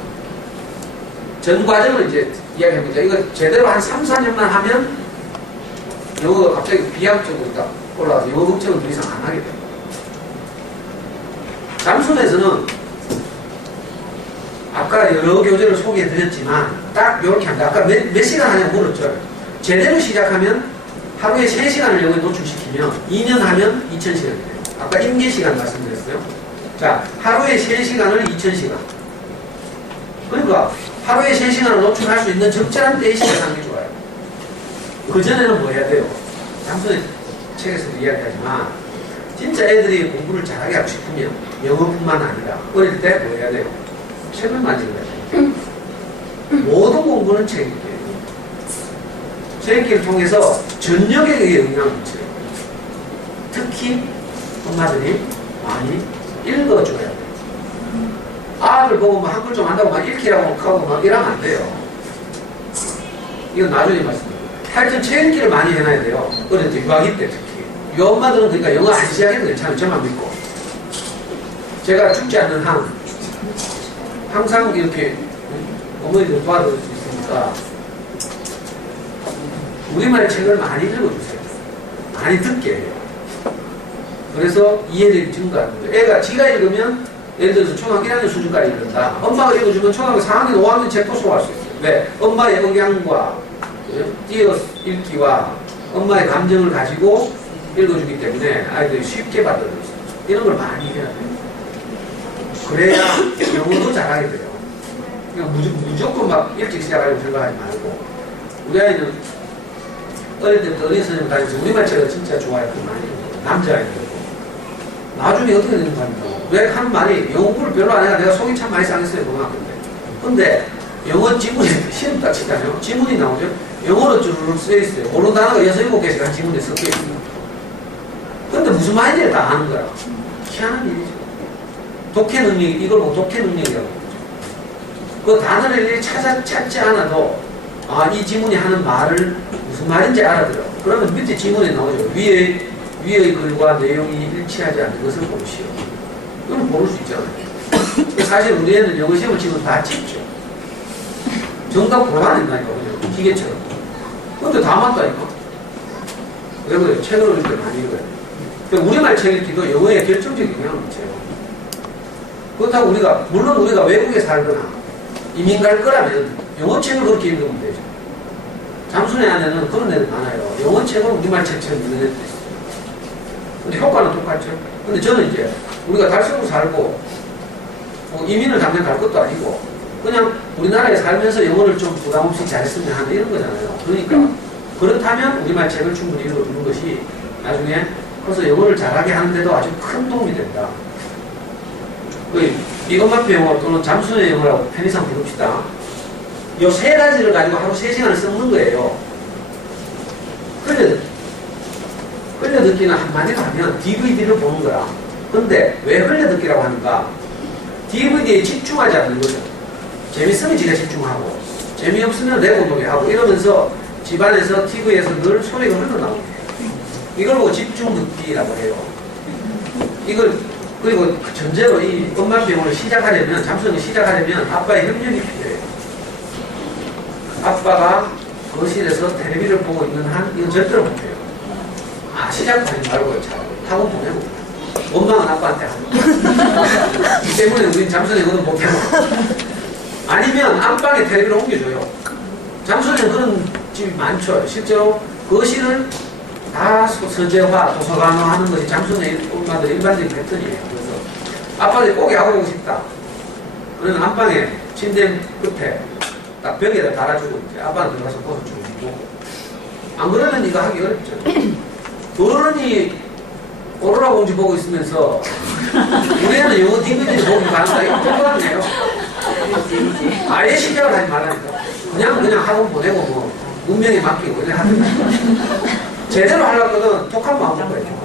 전 과정을 이제 이야기해보자. 이거 제대로 한 3, 4년만 하면 영어가 갑자기 비약적으로 딱 올라가서 영어 걱정을 더 이상 안 하게 됩니다. 잠수에서는 아까 여러 교재를 소개해 드렸지만 딱 이렇게 합니다. 아까 몇 시간 하냐고 물었죠. 제대로 시작하면 하루에 3시간을 영어에 노출시키면 2년 하면 2000시간이 돼요. 아까 임계 시간 말씀드렸어요. 자, 하루에 3시간을 2000시간. 그러니까 하루에 3시간을 노출할 수 있는 적절한 때에 시작하는 게 좋아요. 그전에는 뭐 해야 돼요? 잠수의 책에서도 이야기하지만 진짜 애들이 공부를 잘하게 하고 싶으면 영어뿐만 아니라 어릴 때 뭐 해야 돼요? 책을 많이 읽어야 돼요. 모든 공부는 책이에요. 책 읽기를 통해서 전역에게 영향을 미쳐요. 특히 엄마들이 많이 읽어줘야 돼요. 아들 보고 막 한글 좀 한다고 막 읽기라고 하고 막 이러면 안 돼요. 이건 나중에 말씀드릴게요. 하여튼 책 읽기를 많이 해놔야 돼요. 어릴 때 유아기 때 특히. 이 엄마들은 그러니까 영어 안 시작해도 괜찮아요. 저만 믿고. 제가 죽지 않는 한 항상 이렇게 어머니들 도와줄 수 있으니까 우리말 책을 많이 읽어주세요. 많이 듣게 해요. 그래서 이해력이 증가하는 거예요. 애가 지가 읽으면 예를 들어서 초등학교 1학년 수준까지 읽는다. 엄마가 읽어주면 초등학교 4학년, 5학년 책도 소화할 수 있어요. 왜? 엄마의 억양과 띄어 읽기와 엄마의 감정을 가지고 읽어주기 때문에 아이들이 쉽게 받아들일 수 있어요. 이런 걸 많이 해야 돼요. 그래야 영어도 잘하게 돼요. 그러니까 무조건 막 일찍 시작하려고 생각하지 말고 우리 아이는 어릴 때부터 어린 선생님 다니면서 우리말 책을 진짜 좋아했고 많이 읽어요. 남자아이들도. 나중에 어떻게 되는 거 아닙니까? 왜 하는 말이 영어 공부를 별로 안 해가 내가 속이 참 많이 상했어요. 고등학교 때. 근데 영어 지문이 시험 딱 치잖아요. 지문이 나오죠. 영어로 쭉 쓰여 있어요. 모르는 단어가 6, 7개씩 한 지문에 섞여 있어요. 근데 무슨 말인지 다 아는 거야. 희한한 일이죠. 독해 능력, 이걸 보고 독해 능력이라고 그러죠. 그 단어를 일일이 찾지 않아도 아, 이 지문이 하는 말을 무슨 말인지 알아들어. 그러면 밑에 지문에 나오죠. 위의 글과 내용이 일치하지 않는 것을 보시오. 이건 모를 수 있잖아요. 사실 우리 애는 영어 시험을 치면 다 찍죠. 정답 골라낸다니까, 그냥. 기계처럼. 근데 다 맞다니까. 왜 그래요? 책을 읽을 때 많이 읽어야 돼요. 그러니까 우리말 책 읽기도 영어에 결정적인 영향을 미쳐요. 그렇다고 물론 우리가 외국에 살거나 이민 갈 거라면 영어 책을 그렇게 읽으면 되죠. 잠수네 안에는 그런 애들 많아요. 영어 책을 우리말 책처럼 읽는 애들도 있어요. 근데 효과는 똑같죠. 근데 저는 이제 우리가 달성으로 살고 이민을 당장 갈 것도 아니고 그냥 우리나라에 살면서 영어를 좀 부담 없이 잘했으면 하는 이런 거잖아요. 그러니까 그렇다면 우리말 책을 충분히 읽어주는 것이 나중에 커서 영어를 잘하게 하는데도 아주 큰 도움이 된다. 이것만표 영어 또는 잠수의 영어라고 편의상 부릅시다. 이 3가지를 가지고 하루 3시간을 썩는 거예요. 흘려듣기는 한마디로 하면 DVD를 보는 거야. 근데 왜 흘려듣기라고 하는가? DVD에 집중하지 않는 거죠. 재밌으면 지가 집중하고 재미없으면 내고놀이 하고 이러면서 집안에서 TV에서 늘 소리가 흘러나오게 해요. 이걸 보고 집중 듣기라고 해요. 그리고 전제로 이 엄마병원을 시작하려면, 잠수를 시작하려면 아빠의 협력이 필요해요. 아빠가 거실에서 텔레비를 보고 있는 한 이건 절대로 못해요. 시작하지 말고 학원 보내고 엄마는 아빠한테 하고 이 때문에 우린 잠수는 이거는 못해요. 아니면 안방에 텔레비를 옮겨줘요. 잠수는 그런 집이 많죠. 실제로 거실을 다 서재화, 도서관화하는 것이 잠수는 엄마들 일반적인 패턴이에요. 그래서 아빠들이 꼭 야구보고 싶다. 그러면 안방에 침대 끝에 딱 벽에다 달아주고 이제 아빠는 들어가서 벗어주고 안 그러면 이거 하기 어렵죠. 어른이 오로라 공주 보고 있으면서 우리 애는 영어 DVD를 보기 가는다. 이거 똑같네요. 아예 시작을 하지 말라니까. 그냥 학원 보내고 뭐 운명에 맡기고 이래 하든가. 제대로 하려거든 독한 마음으로 거예요.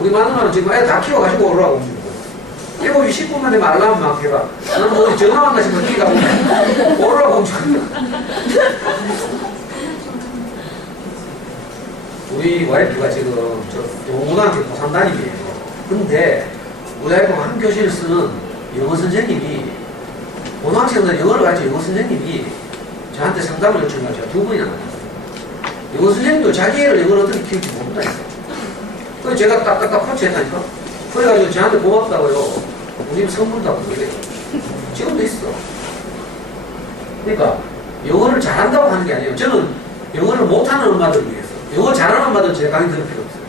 우리 마누라는 지금 애 다 키워가지고 오로라 공주 7시 10분만 되면 알람 막 해봐. 나는 뭐 전화 왔나 싶으면 뛰가 오로라 공주. 우리 와이프가 지금 고등학교 고3담임이에요. 근데 우리 와이프가 한 교실을 쓰는 영어 선생님이 고등학생들 영어를 가르쳐 영어 선생님이 저한테 상담을 요청한 제가 2분이나 나왔어요. 영어 선생님도 자기 애를 영어를 어떻게 키울지 모른다니까. 그래서 제가 딱딱딱 코치했다니까. 그래가지고 저한테 고맙다고요. 우리 선물도 하고 그래요. 지금도 있어. 그러니까 영어를 잘한다고 하는 게 아니에요. 저는 영어를 못하는 엄마들을 위해서. 영어 잘하는 엄마들은 제 강의 들을 필요 없어요.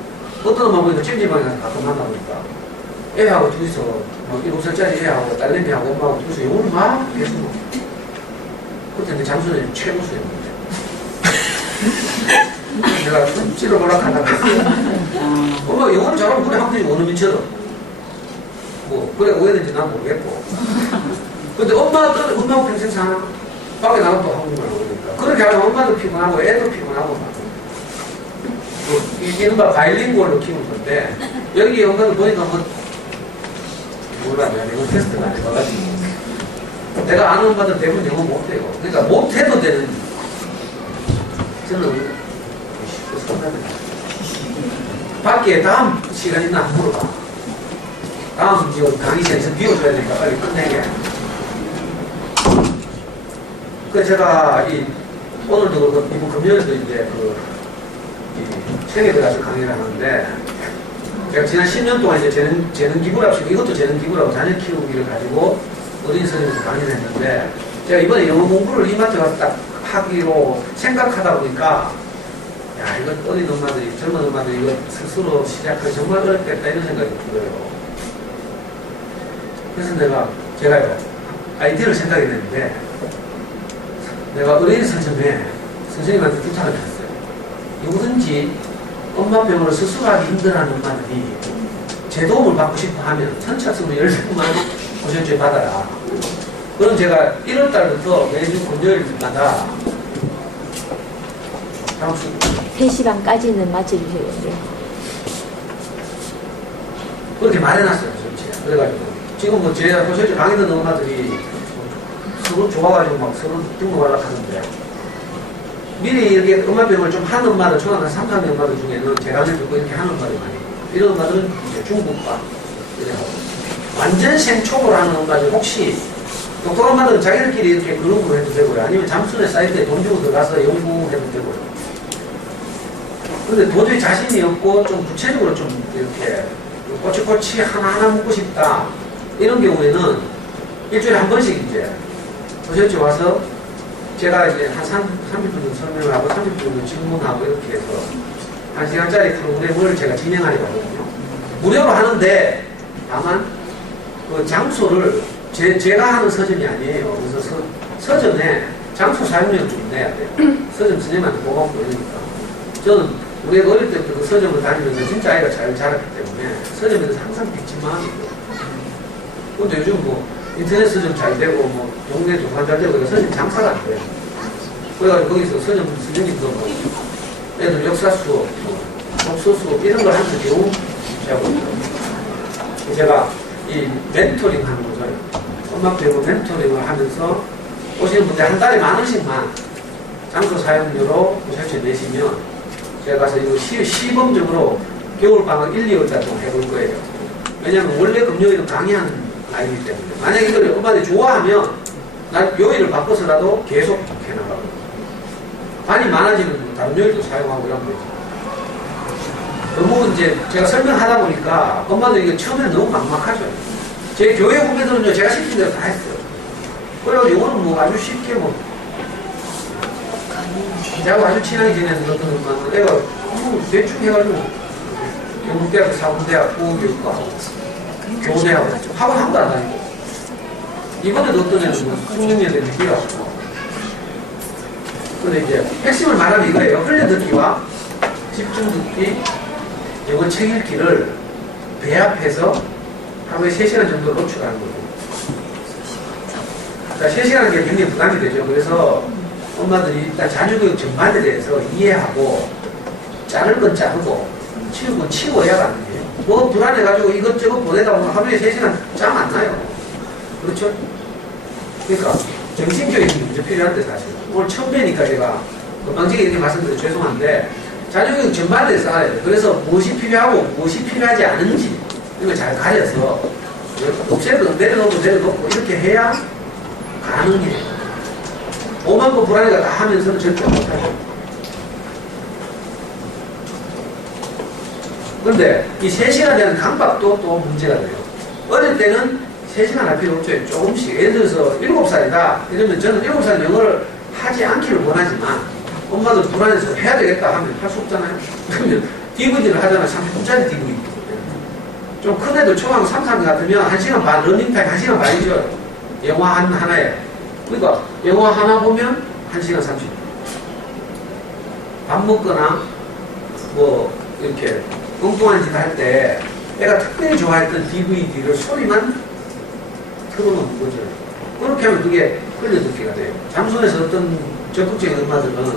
어떤 엄마 보니까 찜질방에 가서 가끔 만나보니까 애하고 둘이서 뭐 7살짜리 애하고 딸내미하고 엄마하고 둘이서 영어를 막 계속 그때 내 장수는 최고수였는데 내가 좀 찔러보려고 하다가 엄마 영어를 잘하면 그래 하면 되지 원어민처럼 뭐 그래 오해된지 난 모르겠고 근데 엄마하고 평생 사나 밖에 나가면 또 한국말 모르니까 그렇게 하면 엄마도 피곤하고 애도 피곤하고 이른바 바일링구얼로 키우는 건데 여기 영상을 보니까 뭐 몰라 내가 영어 테스트가 안 해봐가지고 내가 아는 엄마들 대부분 영어 못해요. 그러니까 못해도 되는 저는 밖에 다음 시간 있나 안 물어봐. 다음 강의 시간에서 비워줘야 되니까 빨리 끝내게. 그 제가 오늘도 이번 금요일도 이제 생에 들어가서 강의를 하는데 제가 지난 10년 동안 이제 재능 기부랍시고 이것도 재능 기부라고 자녀 키우기를 가지고 어린이 선생님에서 강의를 했는데 제가 이번에 영어 공부를 이마트에 가서 딱 하기로 생각하다 보니까 야 이거 어린 엄마들이 젊은 엄마들이 이거 스스로 시작하기 정말 어렵겠다 이런 생각이 들어요. 그래서 제가요 아이디어를 생각했는데 내가 어린이 서점에 선생님한테 부탁을 했어요. 누구든지 엄마 병으로 스스로 하기 힘들어하는 엄마들이 제 도움을 받고 싶어 하면 선착순으로 10명만 고시원주에 받아라. 그럼 제가 1월달부터 매주 금요일마다 3시간까지는 맞춰주세요. 네. 그렇게 말해놨어요. 전체. 그래가지고 지금 뭐 제 고시원주 강의 듣는 엄마들이 서로 좋아가지고 막 서로 등록하려고 하는데 미리 이렇게 엄마병을 좀 하는 엄마들, 초등학교 3, 4학년 엄마들 중에는 제 강의를 듣고 이렇게 하는 엄마들 많이 이런 엄마들은 이제 중국과 이래하고 완전 생초보를 하는 엄마들 혹시 독특한 엄마들은 자기들끼리 이렇게 그룹으로 해도 되고요. 아니면 잠수네 사이트에 돈 주고 들어가서 연구해도 되고요. 근데 도저히 자신이 없고 좀 구체적으로 좀 이렇게 꼬치꼬치 하나하나 묻고 싶다. 이런 경우에는 일주일에 한 번씩 이제 도시원주에 와서 제가 이제 한 30분 정도 설명을 하고 30분 정도 질문하고 이렇게 해서 1시간짜리 프로그램을 제가 진행하려고 하거든요. 무료로 하는데 다만 그 장소를 제가 하는 서점이 아니에요. 그래서 서점에 장소 사용료를 좀 내야 돼요. 서점 선생님한테 고맙고 이러니까. 저는 우리 애가 어릴 때부터 그 서점을 다니면서 진짜 아이가 잘 자랐기 때문에 서점에서 항상 빚진 마음이고. 근데 요즘 뭐 인터넷 서점 잘 되고 뭐 동네 도서관 잘 되고 서점 장사가 안 돼요. 그래가지고 거기서 서점 선생님도 뭐 애들 역사 수업, 독서 수업 이런 걸 하면서 겨우 하고 있더라고요. 제가 이 멘토링 하는 거죠. 엄마 배우고 멘토링을 하면서 오시는 분들 한 달에 10,000원씩만 장소 사용료로 고시원주에 내시면 제가 가서 이거 시범적으로 겨울방학 1, 2월달 동안 해볼 거예요. 왜냐하면 원래 금요일은 강의하는 아이기 때문에 만약에 이걸 엄마들이 좋아하면 난 요일을 바꿔서라도 계속 해나가고 반이 많아지면 다른 요일도 사용하고 이런 거죠. 너무 이제 제가 설명하다 보니까 엄마들 이게 처음에는 너무 막막하죠. 제 교회 후배들은요 제가 시킨 대로 다 했어요. 그래가지고 이거는 뭐 아주 쉽게 뭐 저하고 아주 친하게 지내는 어떤 엄마는 애가 대충 해가지고 경북대학교 사범대학 국어교육과하고 교대하고 학원 한 번도 안 다니고 이번에도 어떤 애는 뭐 숙명여대 듣기라고. 근데 이제 핵심을 말하면 이거예요. 흘려듣기와 집중듣기, 영어 책 읽기를 배합해서 하루에 3시간 정도 노출하는 거예요. 그러니까 3시간은 게 굉장히 부담이 되죠. 그래서 엄마들이 일단 자녀교육 전반에 대해서 이해하고 자를 건 자르고 치울 건 치워야 하는 거예요. 뭐 불안해가지고 이것저것 보내다 보면 하루에 3시간 짬 안 나요. 그렇죠? 그러니까 정신교육이 문제 필요한데 사실 오늘 처음 뵈니까 제가 건방지게 이렇게 말씀드려 죄송한데 자녀교육 전반에 대해서 알아야 돼요. 그래서 무엇이 필요하고 무엇이 필요하지 않은지 이런 걸 잘 가려서 없애도 내려놓고 이렇게 해야 가능해요. 5만 번 불안해가 다 하면서는 절대 못하죠. 그런데 이 3시간에 대한 강박도 또 문제가 돼요. 어릴 때는 3시간 할 필요 없죠. 조금씩. 예를 들어서 7살이다. 이러면 저는 7살 영어를 하지 않기를 원하지만 엄마도 불안해서 해야 되겠다 하면 할 수 없잖아요. 그러면 DVD를 하잖아. 30분짜리 DVD. 좀 큰 애들 초등학교 3, 4학년 같으면 1시간 반, 러닝타임 1시간 반이죠. 영화 하나에. 그러니까 영화 하나 보면 1시간 30분. 밥 먹거나 뭐 이렇게 엉뚱한 짓 할 때 애가 특별히 좋아했던 DVD를 소리만 틀어놓는 거죠. 그렇게 하면 그게 흘려듣기가 돼요. 잠수에서 어떤 적극적인 엄마들은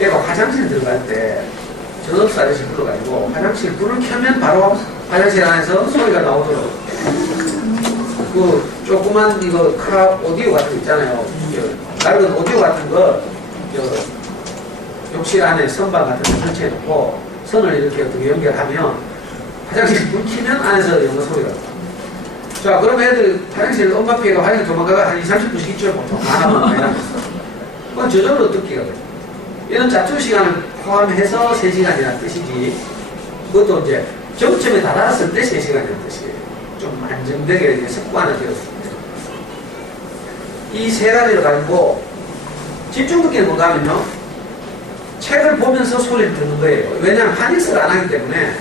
애가 화장실 들어갈 때 전업사 아저씨 불러가지고 화장실 불을 켜면 바로 화장실 안에서 소리가 나오도록 그 조그만 이거 오디오 같은 거 있잖아요. 낡은 오디오 같은 거 욕실 안에 선반 같은 거 설치해놓고 선을 이렇게 어떻게 연결하면 화장실 불 켜면 안에서 영어 소리가 나요. 자, 그럼 애들 화장실 엄마 피해가 화장실 도망가가 한 20, 30분씩 있죠. 보통 안 하면 많이 하면서. 그건 저절로 듣기가 돼요. 이런 자투 시간을 포함해서 3시간이라는 뜻이지. 그것도 이제 정점에 달았을 때 3시간이라는 뜻이에요. 좀 안정되게 이제 습관을 들였을 때. 이 세 가지를 가지고 집중 듣기는 뭔가 하면요. 책을 보면서 소리를 듣는 거예요. 왜냐하면 파닉스를 안 하기 때문에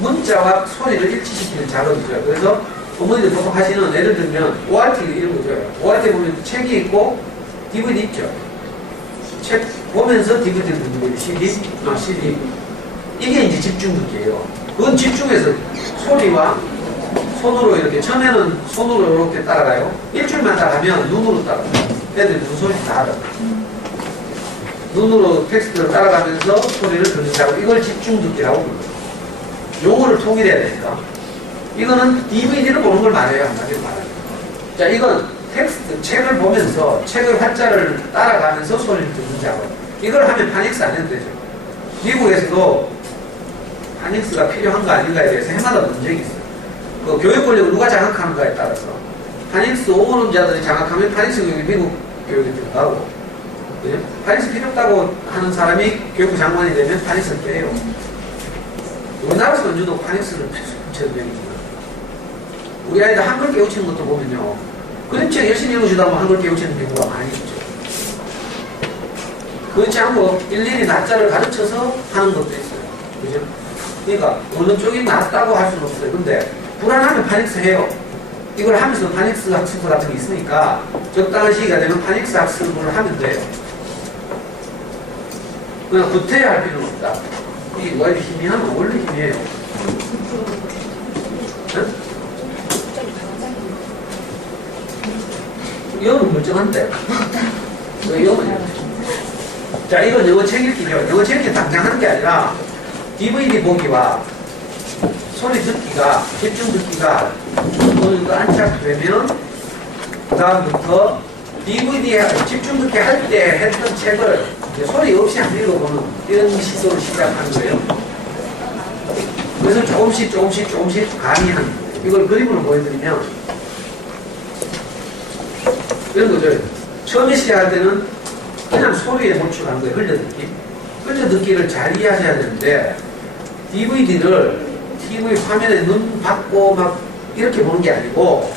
문자와 소리를 일치시키는 작업이죠. 그래서 어머니들 보통 하시는 예를 들면 ORT 이런 거죠. ORT 보면 책이 있고 DVD 있죠. 책 보면서 DVD 듣는 거예요. CD. 이게 이제 집중 듣기예요. 그건 집중해서 소리와 손으로 이렇게 처음에는 손으로 이렇게 따라가요. 일주일만 따라가면 눈으로 따라가요. 애들 무슨 소리인지 다 알아요. 눈으로 텍스트를 따라가면서 소리를 듣는 작업. 이걸 집중 듣기라고 부릅니다. 용어를 통일해야 되니까. 이거는 DVD를 보는 걸 말해요. 한마디로 말하면. 자, 이건 텍스트, 책을 보면서 책의 활자를 따라가면서 소리를 듣는 작업. 이걸 하면 파닉스 안 해도 되죠. 미국에서도 파닉스가 필요한가 아닌가에 대해서 해마다 논쟁이 있어요. 그 교육 권력을 누가 장악하는가에 따라서. 파닉스 오원자들이 장악하면 파닉스 교육이 미국 교육이 들어가고, 그죠? 파닉스 필요 없다고 하는 사람이 교육부 장관이 되면 파닉스를 빼요. 우리나라에서는 유독 파닉스를 붙여드리지만 우리 아이들 한글 깨우치는 것도 보면요. 그림책 열심히 읽어주다 보면 한글 깨우치는 경우가 많이 있죠. 그렇지 않고 일일이 낮자를 가르쳐서 하는 것도 있어요. 그죠? 그러니까 어느 쪽이 낫다고 할 수는 없어요. 근데 불안하면 파닉스 해요. 이걸 하면서 파닉스 학습 같은 게 있으니까 적당한 시기가 되면 파닉스 학습을 하면 돼요. 그냥 구태야 할 필요는 없다. 이게 왜 희미하면 원래 희미해요. 응? 영어는 멀쩡한데. 왜 영어냐? 자, 이건 영어 책 읽기죠. 영어 책 읽기 당장 하는 게 아니라 DVD 보기와 소리 듣기가, 집중 듣기가 어느 정도 안착되면 그 다음부터 DVD에 집중 듣기 할 때 했던 책을 소리 없이 안 읽어보는 이런 시도를 시작하는 거예요. 그래서 조금씩 강의하는 거예요. 이걸 그림으로 보여드리면 이런 거죠. 처음에 시작할 때는 그냥 소리에 몰출한 거예요. 흘려듣기. 흘려듣기를 잘 이해하셔야 되는데 DVD를 TV 화면에 눈 받고 막 이렇게 보는 게 아니고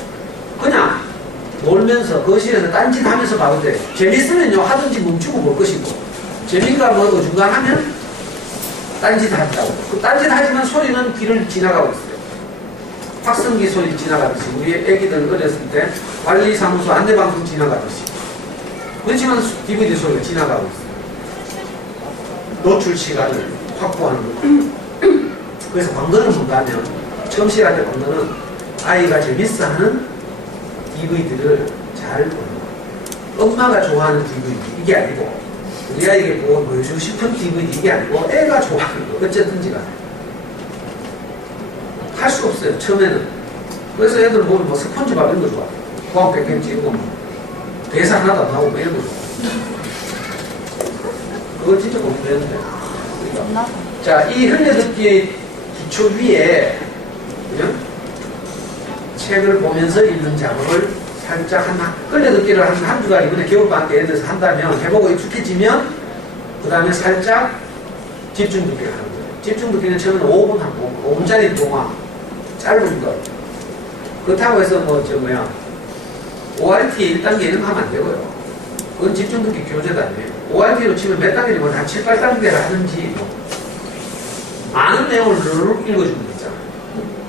그냥 놀면서 거실에서 딴짓하면서 봐도 돼요. 재밌으면요 하든지 멈추고 볼 것이고 재미가 뭐 어중간하면 딴짓한다고. 그 딴짓하지만 소리는 귀를 지나가고 있어요. 확성기 소리 지나가듯이 우리 애기들 어렸을 때 관리사무소 안내방송 지나가듯이. 그렇지만 DVD 소리가 지나가고 있어요. 노출 시간을 확보하는 거예요. 그래서 광고는 뭔가 하면 처음 시작할 때 광고는 아이가 재밌어하는 DVD를 잘 보는 거예요. 엄마가 좋아하는 DVD 이게 아니고 우리 아이에게 보여주고 싶은 DVD 이게 아니고 애가 좋아하는 거 어쨌든지 간에 할 수 없어요. 처음에는. 그래서 애들 보면 뭐 스펀지밥 이런 거 좋아해요. 고항 백hem 찍고 뭐 대사 하나도 안 나오고 이런 거 좋아해요. 그걸 진짜 보면 되는데. 그러니까. 자, 이 흘려듣기의 기초 위에 그냥 책을 보면서 읽는 작업을 살짝 흘려듣기를 한두 달 이번에 겨울방학 때 예를 들어서 한다면 해보고 익숙해지면 그 다음에 살짝 집중 듣기를 하는 거예요. 집중 듣기는 처음에는 5분 하고 5분짜리 동화 짧은 거 그렇다고 해서 ORT 1단계 이런 거 하면 안 되고요. 그건 집중 듣기 교재도 아니에요. ORT로 치면 몇 단계를 한 7, 8단계를 하든지 많은 내용을 르르 읽어주는 거 있잖아요.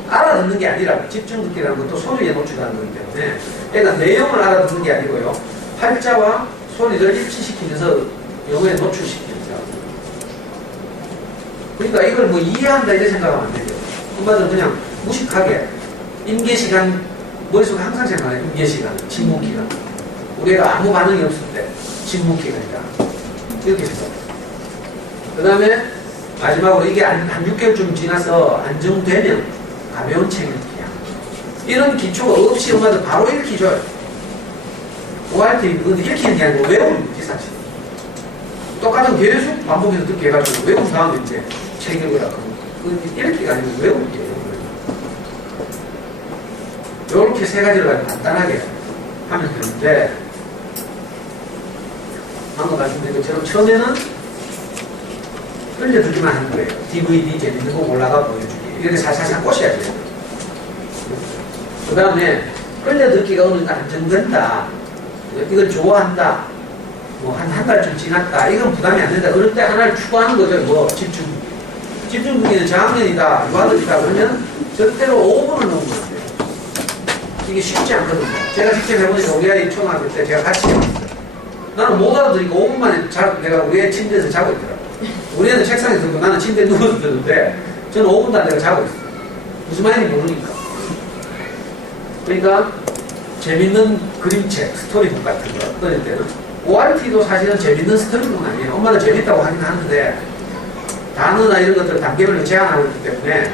알아듣는 게 아니라 집중 듣기라는 것도 소리에 노출하는 거기 때문에 그러니까 내용을 알아듣는 게 아니고요. 팔자와 소리를 일치시키면서 영어에 노출시키는 거죠. 그러니까 이걸 이해한다 이렇게 생각하면 안 되죠. 한마디로 그냥 무식하게 임계시간 머릿속에 항상 생각해요. 임계시간, 침묵기간. 우리가 아무 반응이 없을 때 침묵기간이다. 이렇게 생각해요. 그 다음에 마지막으로 이게 한 6개월쯤 지나서 안정되면 가벼운 책 읽기야. 이런 기초가 없이 엄마들 바로 읽히죠. ORT 그건 읽히는 게 아니고 외우는 거지 사실. 똑같은 계속 반복해서 듣게 해가지고 외운 다음에 이제 책 읽으라 그건 읽기가 아니고 외우는 게요. 이렇게 세 가지를 아주 간단하게 하면 되는데 방금 말씀드린 것처럼 처음에는 끌려들기만 하는 거예요. DVD 재밌는 거 올라가 보여주기. 이렇게 살살살 꼬셔야 돼요. 그 다음에 끌려들기가 어느 정도 안정된다. 이걸 좋아한다. 한 달쯤 지났다. 이건 부담이 안 된다. 그럴 때 하나를 추구하는 거죠. 집중. 집중기는 저학년이다. 유아들이다. 그러면 절대로 5분을 넘으면 안 돼요. 이게 쉽지 않거든요. 제가 직접 해보니까 우리 아이 초등학교 때 제가 같이 해봤어요. 나는 못 알아들으니까 5분 만에 내가 우리 애 침대에서 자고 있더라고요. 우리 애는 책상에 들고 나는 침대에 누워서 듣는데 저는 5분도 안 내가 자고 있어요. 무슨 말인지 모르니까. 그러니까 재밌는 그림책, 스토리북 같은 거 어릴 때는 ORT도 사실은 재밌는 스토리북은 아니에요. 엄마는 재밌다고 하긴 하는데 단어나 이런 것들을 단계별로 제한하고 있기 때문에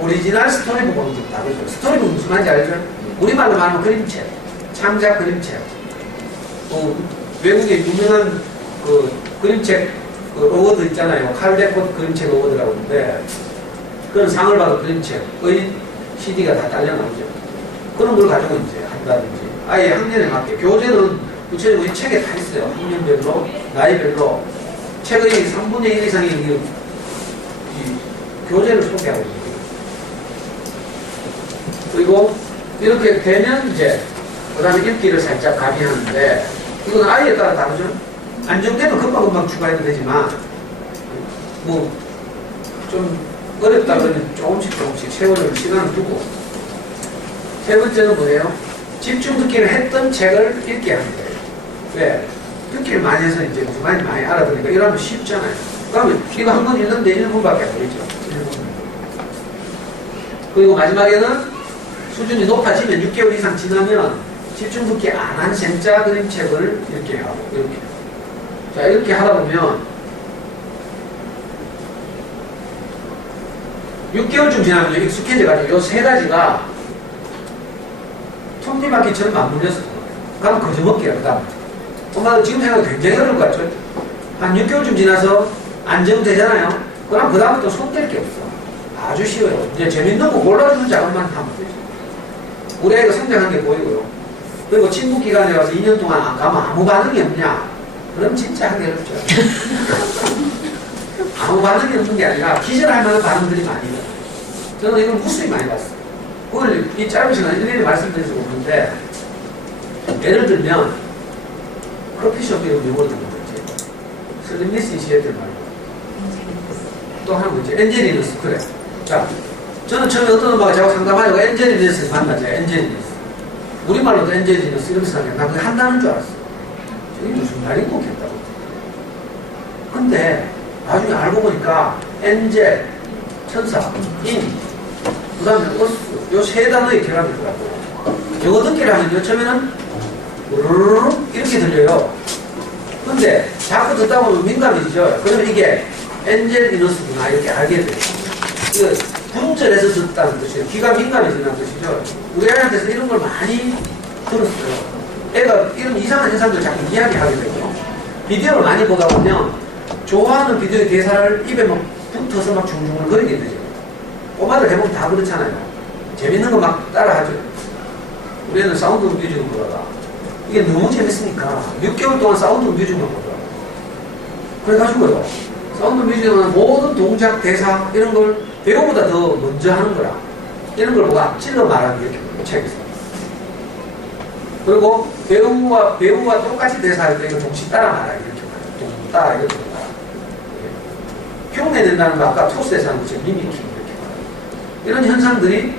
오리지널 스토리북은 좀 다르죠. 스토리북 무슨 말인지 알죠? 우리말로 말하면 그림책, 창작 그림책. 외국에 유명한 그림책 어워드 있잖아요. 칼데콧 그림책 어워드라고 하는데 그런 상을 받은 그림책의 CD가 다 딸려 나오죠. 그런 걸 가지고 이제 한다든지 아예 학년에 맞게 교재는 구체적으로 이 책에 다 있어요. 학년별로, 나이별로 책의 3분의 1 이상의 이 교재를 소개하고 있습니다. 그리고 이렇게 되면 이제 그 다음에 읽기를 살짝 가미하는데 이건 아이에 따라 다르죠. 안정되면 금방금방 추가해도 되지만 좀 어렵다 그러면 조금씩 세월을 시간을 두고 세 번째는 뭐예요? 집중 듣기를 했던 책을 읽게 하는 거예요. 왜? 듣기를 많이 해서 이제 무슨 말인지 많이 알아들으니까 이러면 쉽잖아요. 그러면 이거 한 번 읽는데 1분밖에 안 걸리죠. 1분. 그리고 마지막에는 수준이 높아지면 6개월 이상 지나면 집중 듣기 안 한 생자 그림책을 읽게 하고 이렇게. 자, 이렇게 하다 보면 6개월쯤 지나면 익숙해져가지고 이 세 가지가 톱니바퀴처럼 맞물려서 그럼 거저먹기야. 그 다음 엄마도 지금 생각하면 굉장히 어려울 것 같죠? 한 6개월쯤 지나서 안정되잖아요. 그럼 그 다음부터 손댈 게 없어. 아주 쉬워요. 이제 재밌는 거 골라주는 작업만 하면 되죠. 우리 애가 성장한 게 보이고요. 그리고 친구 기간에 와서 2년 동안 안 가면 아무 반응이 없냐? 그럼 진짜 하기 어렵죠. 아무 반응이 없는 게 아니라 기절할 만한 반응들이 많이 나요. 저는 이걸 무수히 많이 봤어요. 그걸 이 짧은 시간에 일일이 말씀드릴 수가 없는데 예를 들면 커피숍 이런 용어를 듣는 거지. 슬림리스 시애틀 말고 또 하나 뭐지? 엔젤리너스. 그래. 자, 저는 처음에 어떤 엄마가 저하고 상담하려고 엔젤리너스를 만나죠. 엔젤리너스. 우리말로도 엔젤리너스 이렇게 생각해. 나 그게 한다는 줄 알았어. 이게 무슨 말인 거겠다고. 근데 나중에 알고 보니까 엔젤, 천사, 인, 그 다음에 어스, 요 세 단어의 결합이더라고요. 영어 듣기를 하면요, 처음에는 우르르 이렇게 들려요. 근데 자꾸 듣다 보면 민감해지죠. 그러면 이게 엔젤리너스구나 이렇게 알게 돼요. 그 분절해서 듣다는 뜻이에요. 귀가 민감해진다는 뜻이죠. 우리 애한테서 이런 걸 많이 들었어요. 애가 이런 이상한 현상들 자꾸 이야기하게 되고 비디오를 많이 보다 보면 좋아하는 비디오의 대사를 입에 막 붙어서 막 중중거리게 되죠. 꼬마들 해보면 다 그렇잖아요. 재밌는 거 막 따라하죠. 우리 애는 사운드 뮤직을 보다가 이게 너무 재밌으니까 6개월 동안 사운드 뮤직만 보더라고요. 그래가지고요. 사운드 뮤직은 모든 동작, 대사 이런 걸 배우보다 더 먼저 하는 거라 이런 걸 보고 앞질러 말하기 이렇게 그 책에서. 그리고 배우와 똑같이 대사할 때 이거 동시 따라 말하 이렇게 말해요. 동따 이렇게 말하. 흉내낸다는 거 아까 토스에서 하는 것처럼 미미킹 이렇게 말해요. 이런 현상들이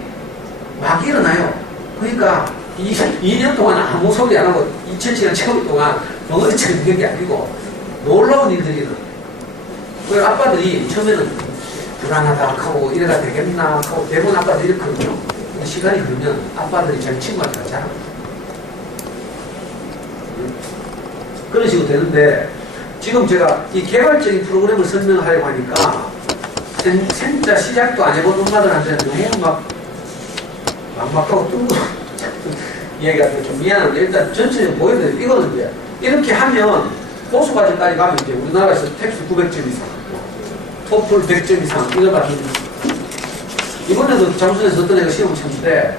막 일어나요. 그러니까 2년 동안 아무 소리 안 하고 2000시간 채울 동안 덩어리처럼 있는 게 아니고 놀라운 일들이 일어나요. 그 아빠들이 처음에는 불안하다 하고 이래가 되겠나 하고 대부분 아빠들이 이렇거든요. 시간이 흐르면 아빠들이 자기 친구한테 잘합니다. 그런 식으로 되는데 지금 제가 이 개발적인 프로그램을 설명하려고 하니까 진짜 시작도 안 해본 엄마들한테는 너무 막막하고 뚱뚱 이야기가 좀 미안한데 일단 전체적으로 보여드려요. 이거는 이제 이렇게 하면 보수 과정까지 가면 이제 우리나라에서 텍스 900점 이상, 토플 100점 이상 이거 받는 이번에도 잠수에서 어떤 애가 시험 쳤는데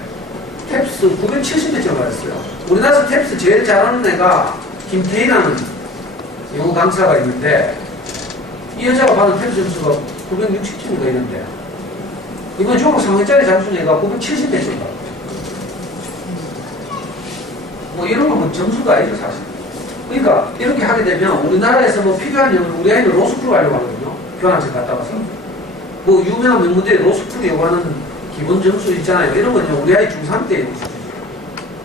탭스 970몇 점 받았어요. 우리나라에서 탭스 제일 잘하는 애가 김태희라는 영어 강사가 있는데 이 여자가 받은 탭스 점수가 960점인가 있는데 이번 중국 3학년짜리 잠수는 애가 970몇 점 받았어요. 뭐 이런 건 뭐 점수가 아니죠 사실. 그러니까 이렇게 하게 되면 우리나라에서 뭐 필요한 영어 우리 아이는 로스쿨 가려고 하거든요. 교환학생 갔다 와서 뭐 유명한 명문대 로스쿨 요구하는 기본 점수 있잖아요. 이런 건요 우리 아이 중3 때 수준이에요.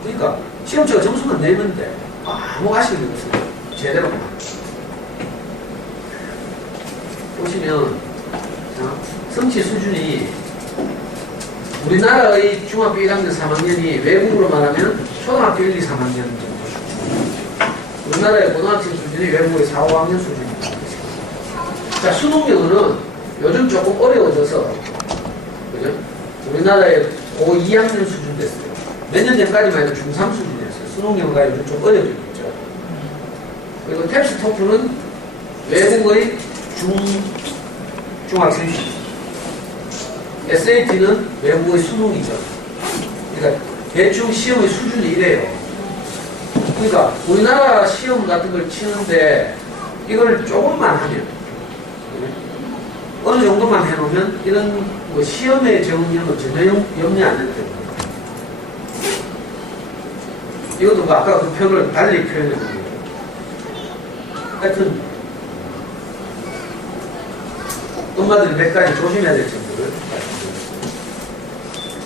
그러니까 시험체가 점수만 내면 돼. 아무 아쉬움이 없어요. 제대로 만 보시면 성취 수준이 우리나라의 중학교 1학년 3학년이 외국으로 말하면 초등학교 1, 2, 3학년 정도 수준. 우리나라의 고등학생 수준이 외국의 4, 5학년 수준입니다. 자, 수능 영어는 요즘 조금 어려워져서 그죠? 우리나라의 고 2학년 수준 됐어요. 몇 년 전까지만 해도 중3 수준이었어요. 수능 영어가 요즘 좀 어려지고 있죠. 그리고 탭스 토플은 외국의 중학생 수준. SAT는 외국의 수능이죠. 그러니까 대충 시험의 수준이 이래요. 그러니까 우리나라 시험 같은 걸 치는데 이걸 조금만 하면 어느 정도만 해놓으면 이런 뭐 시험의 정리는 전혀 염려 안 해도 됩니다. 이것도 뭐 아까 그 표를 달리 표현해드립니다. 하여튼 엄마들이 몇 가지 조심해야 될 점들을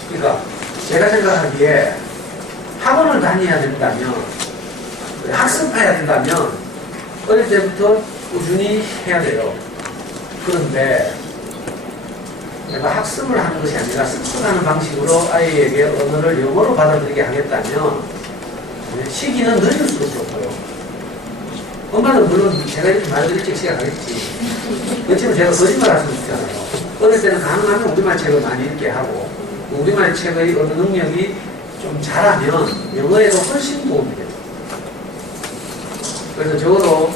그러니까 제가 생각하기에 학원을 다녀야 된다면 학습해야 된다면 어릴 때부터 꾸준히 해야 돼요. 그런데 내가 학습을 하는 것이 아니라 습득하는 방식으로 아이에게 언어를 영어로 받아들이게 하겠다면 시기는 늦을수록 좋고요. 엄마는 물론 제가 이렇게 말을 일찍 시작하겠지. 그렇지만 제가 거짓말 할 수는 있잖아요. 어릴 때는 가능하면 우리말 책을 많이 읽게 하고 우리말 책의 언어 능력이 좀 잘하면 영어에도 훨씬 도움이 돼요. 그래서 적어도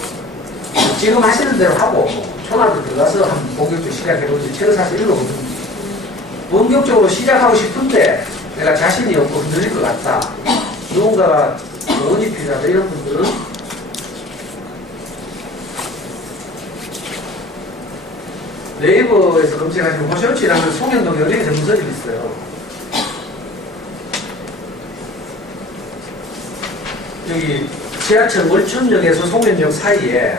지금 하시는 대로 하고 초등학교 들어가서 한번 본격적으로 시작해보지 책을 사실 읽어보면 본격적으로 시작하고 싶은데 내가 자신이 없고 흔들릴 것 같다. 누군가가 조언이 필요하다. 이런 분들은 네이버에서 검색하시면 호시오치라는 송현동 여행 전문서집이 있어요. 여기 지하철 월천역에서 송현역 사이에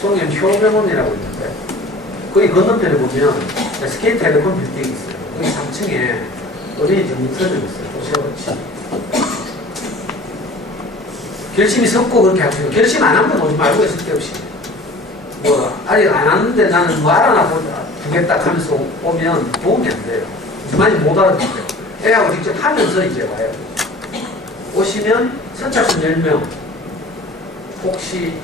송현효병원이라고 있는데 거기 건너편에 보면 SK 텔레콤 빌딩이 있어요. 거기 3층에 어린이 전문서집이 있어요. 호시오치. 결심이 섰고 그렇게 하시고 결심 안 한 건 오지 말고 쓸데없이 뭐 아직 안 왔는데 나는 뭐 알아나 보겠다 하면서 오면 도움이 안 돼요. 많이 못 알아듣고요. 애하고 직접 하면서 이제 와요. 오시면 선착순 10명 혹시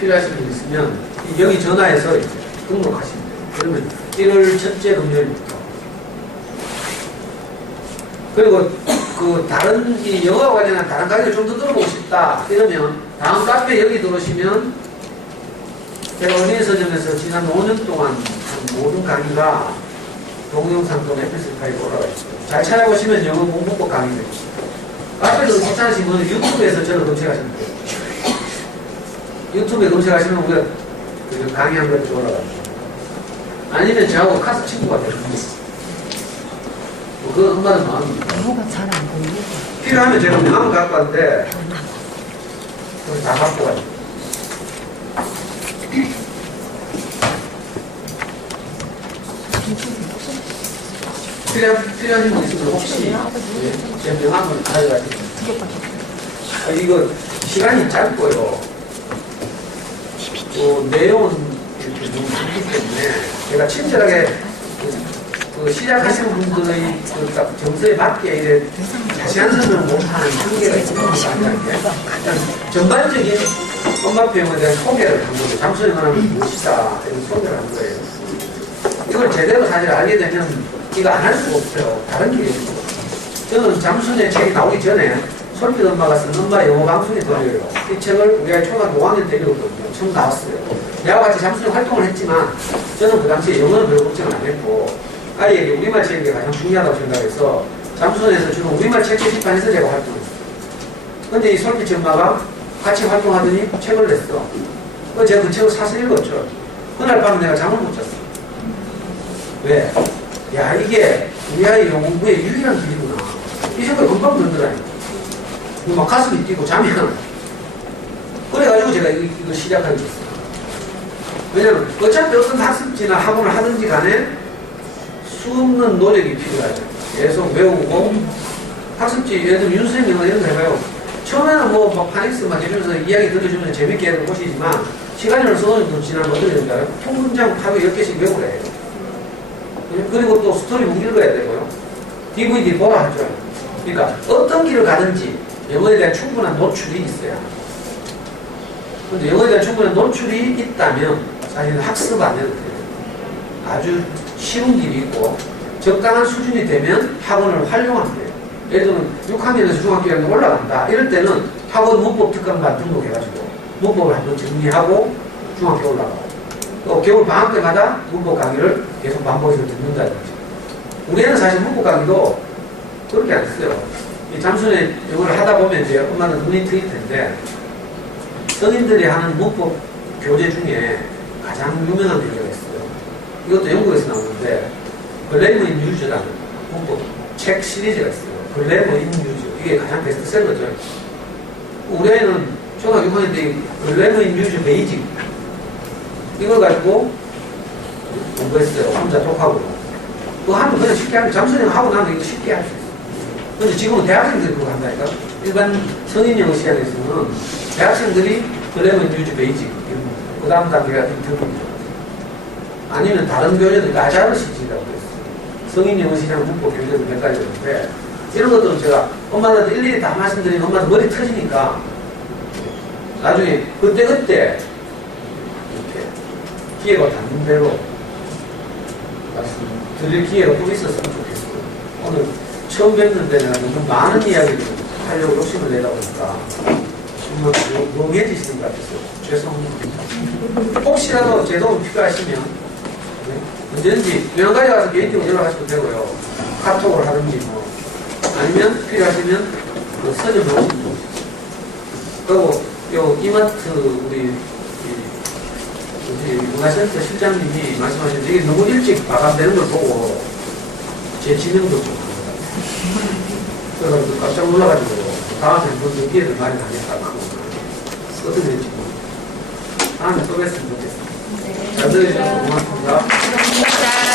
필요하신 분 있으면 여기 전화해서 이제 등록하시면 돼요. 그러면 1월 첫째 금요일부터 그리고 그 다른 이 영어와 관련한 다른 강의를 좀 더 들어보고 싶다 이러면 다음 카페 여기 들어오시면 제가 어린이 서점에서 지난 5년 동안 한 모든 강의가 동영상 또는 MP3 파일로 올라가 있어요. 잘 찾아보시면 영어 공부법 강의가 있어요. 카페도 괜찮으신 분은 유튜브에서 저를 검색하시면 돼요. 유튜브에 검색하시면 우리가 그 강의 한 가지 올라가요. 아니면 저하고 카스 친구가 되는 거예요. 그거 엄마는 마음입니다. 뭐가 잘 안 보이네. 필요하면 제가 명함을 갖고 왔는데 그걸 다 갖고 가요. 필요하신 분 있으면 혹시 제 명함을 가져가시면 이거 시간이 짧고요. 내용은 이렇게 너무 깊기 때문에 제가 친절하게 그 시작하시는 분들의 딱 점수에 맞게 이래 자세한 설명을 못하는 한계가 있습니다. 전반적인 엄마병에 대한 소개를 한 거죠. 잠수에 관하면 무엇이다 이런 소개를 한 거예요. 이걸 제대로 사실 알게 되면 이거 안 할 수가 없어요. 다른 길이 없어요. 저는 잠수의 책이 나오기 전에 솔빛 엄마가 쓴 엄마 영어 방송이 들려요. 이 책을 우리 아이 초등학교 5학년 때 읽었거든요. 처음 나왔어요. 내가 같이 잠수의 활동을 했지만 저는 그 당시에 영어는 별로 걱정을 안 했고 아이에게 우리말 책이 게 가장 중요하다고 생각해서 잠수선에서 주로 우리말 책 게시판에서 제가 활동했어요. 근데 이 솔빛 엄마가 같이 활동하더니 책을 냈어. 그래서 제가 그 책을 사서 읽었죠. 그날 밤에 내가 잠을 못 잤어. 왜? 야, 이게 우리 아이 영어 공부의 유일한 길이구나. 이 생각이 금방 들더라니까. 막 가슴이 뛰고 잠이 안 와. 그래가지고 제가 이거 시작하게 됐어요. 왜냐면 어차피 어떤 학습지나 학원을 하든지 간에 수없는 노력이 필요하죠. 계속 외우고 학습지 예를 들면 윤수생님은 이런 거 해봐요. 처음에는 뭐 파닉스 막 해주면서 이야기 들려주면서 재밌게 해도 보시지만 시간이 흘러서 지나면 어떻게 된가요? 통문장 하루에 10개씩 외우래 해요. 그리고 또 스토리 북 읽어야 되고요. DVD 보라 하죠. 그러니까 어떤 길을 가든지 영어에 대한 충분한 노출이 있어야 합니다. 근데 영어에 대한 충분한 노출이 있다면 사실은 학습 안 해도 돼요. 아주 쉬운 길이 있고 적당한 수준이 되면 학원을 활용하면 돼요. 예를 들면 6학년에서 중학교에 올라간다. 이럴 때는 학원 문법 특강반 등록해가지고 문법을 한번 정리하고 중학교 올라가고 또 겨울 방학 때마다 문법 강의를 계속 반복해서 듣는다든지. 우리 애는 사실 문법 강의도 그렇게 안 했어요. 이 잠수에 이걸 하다 보면 이제 엄마는 눈이 트일 텐데 성인들이 하는 문법 교재 중에 가장 유명한 교재가 있어요. 이것도 영국에서 나오는데 글래머 인 유즈라는 문법 책 시리즈가 있어요. 글래머 인 유즈. 이게 가장 베스트셀러죠. 우리 아이는 초등학교 6학년 때 글래머 인 유즈 베이직 이걸 가지고 공부했어요. 혼자 독학으로. 그거 하면 그냥 쉽게 하면 잠수령 하고 나면 이거 쉽게 할 수 있어요. 근데 지금은 대학생들이 그거 한다니까. 일반 성인 영어 시간에서는 대학생들이 글래머 유즈 베이직 그 다음 단계가 인터뷰입니다. 아니면 다른 교재들 아자르 시지라고 했어요. 성인 영어 시장 문법 교재도 몇 가지 있는데 이런 것들은 제가 엄마한테 일일이 다 말씀드리면 엄마한테 머리 터지니까 나중에 그때 이렇게 기회가 닿는 대로 말씀드릴 기회가 또 있었으면 좋겠어요. 오늘 처음 뵙는데 내가 너무 많은 이야기를 하려고 욕심을 내다 보니까 정말 멍해지시는 것 같아서 죄송합니다. 혹시라도 제 도움 필요하시면 네? 언제든지 명함 가져가서 개인적으로 연락하셔도 되고요. 카톡을 하든지 뭐 아니면 필요하시면 그 서점 오시면 됩니다. 그리고 요 이마트 우리 문화센터 실장님이 말씀하신 이게 너무 일찍 마감되는 걸 보고 제 진행도 좀 그래서 깜짝 놀라가지고 다음에 뭐 여기에도 많이 다녔다고 어떻게 될지 모르겠어요. 다음에 또 뵀으면 좋겠습니다. 잘 들어주셔서 고맙습니다.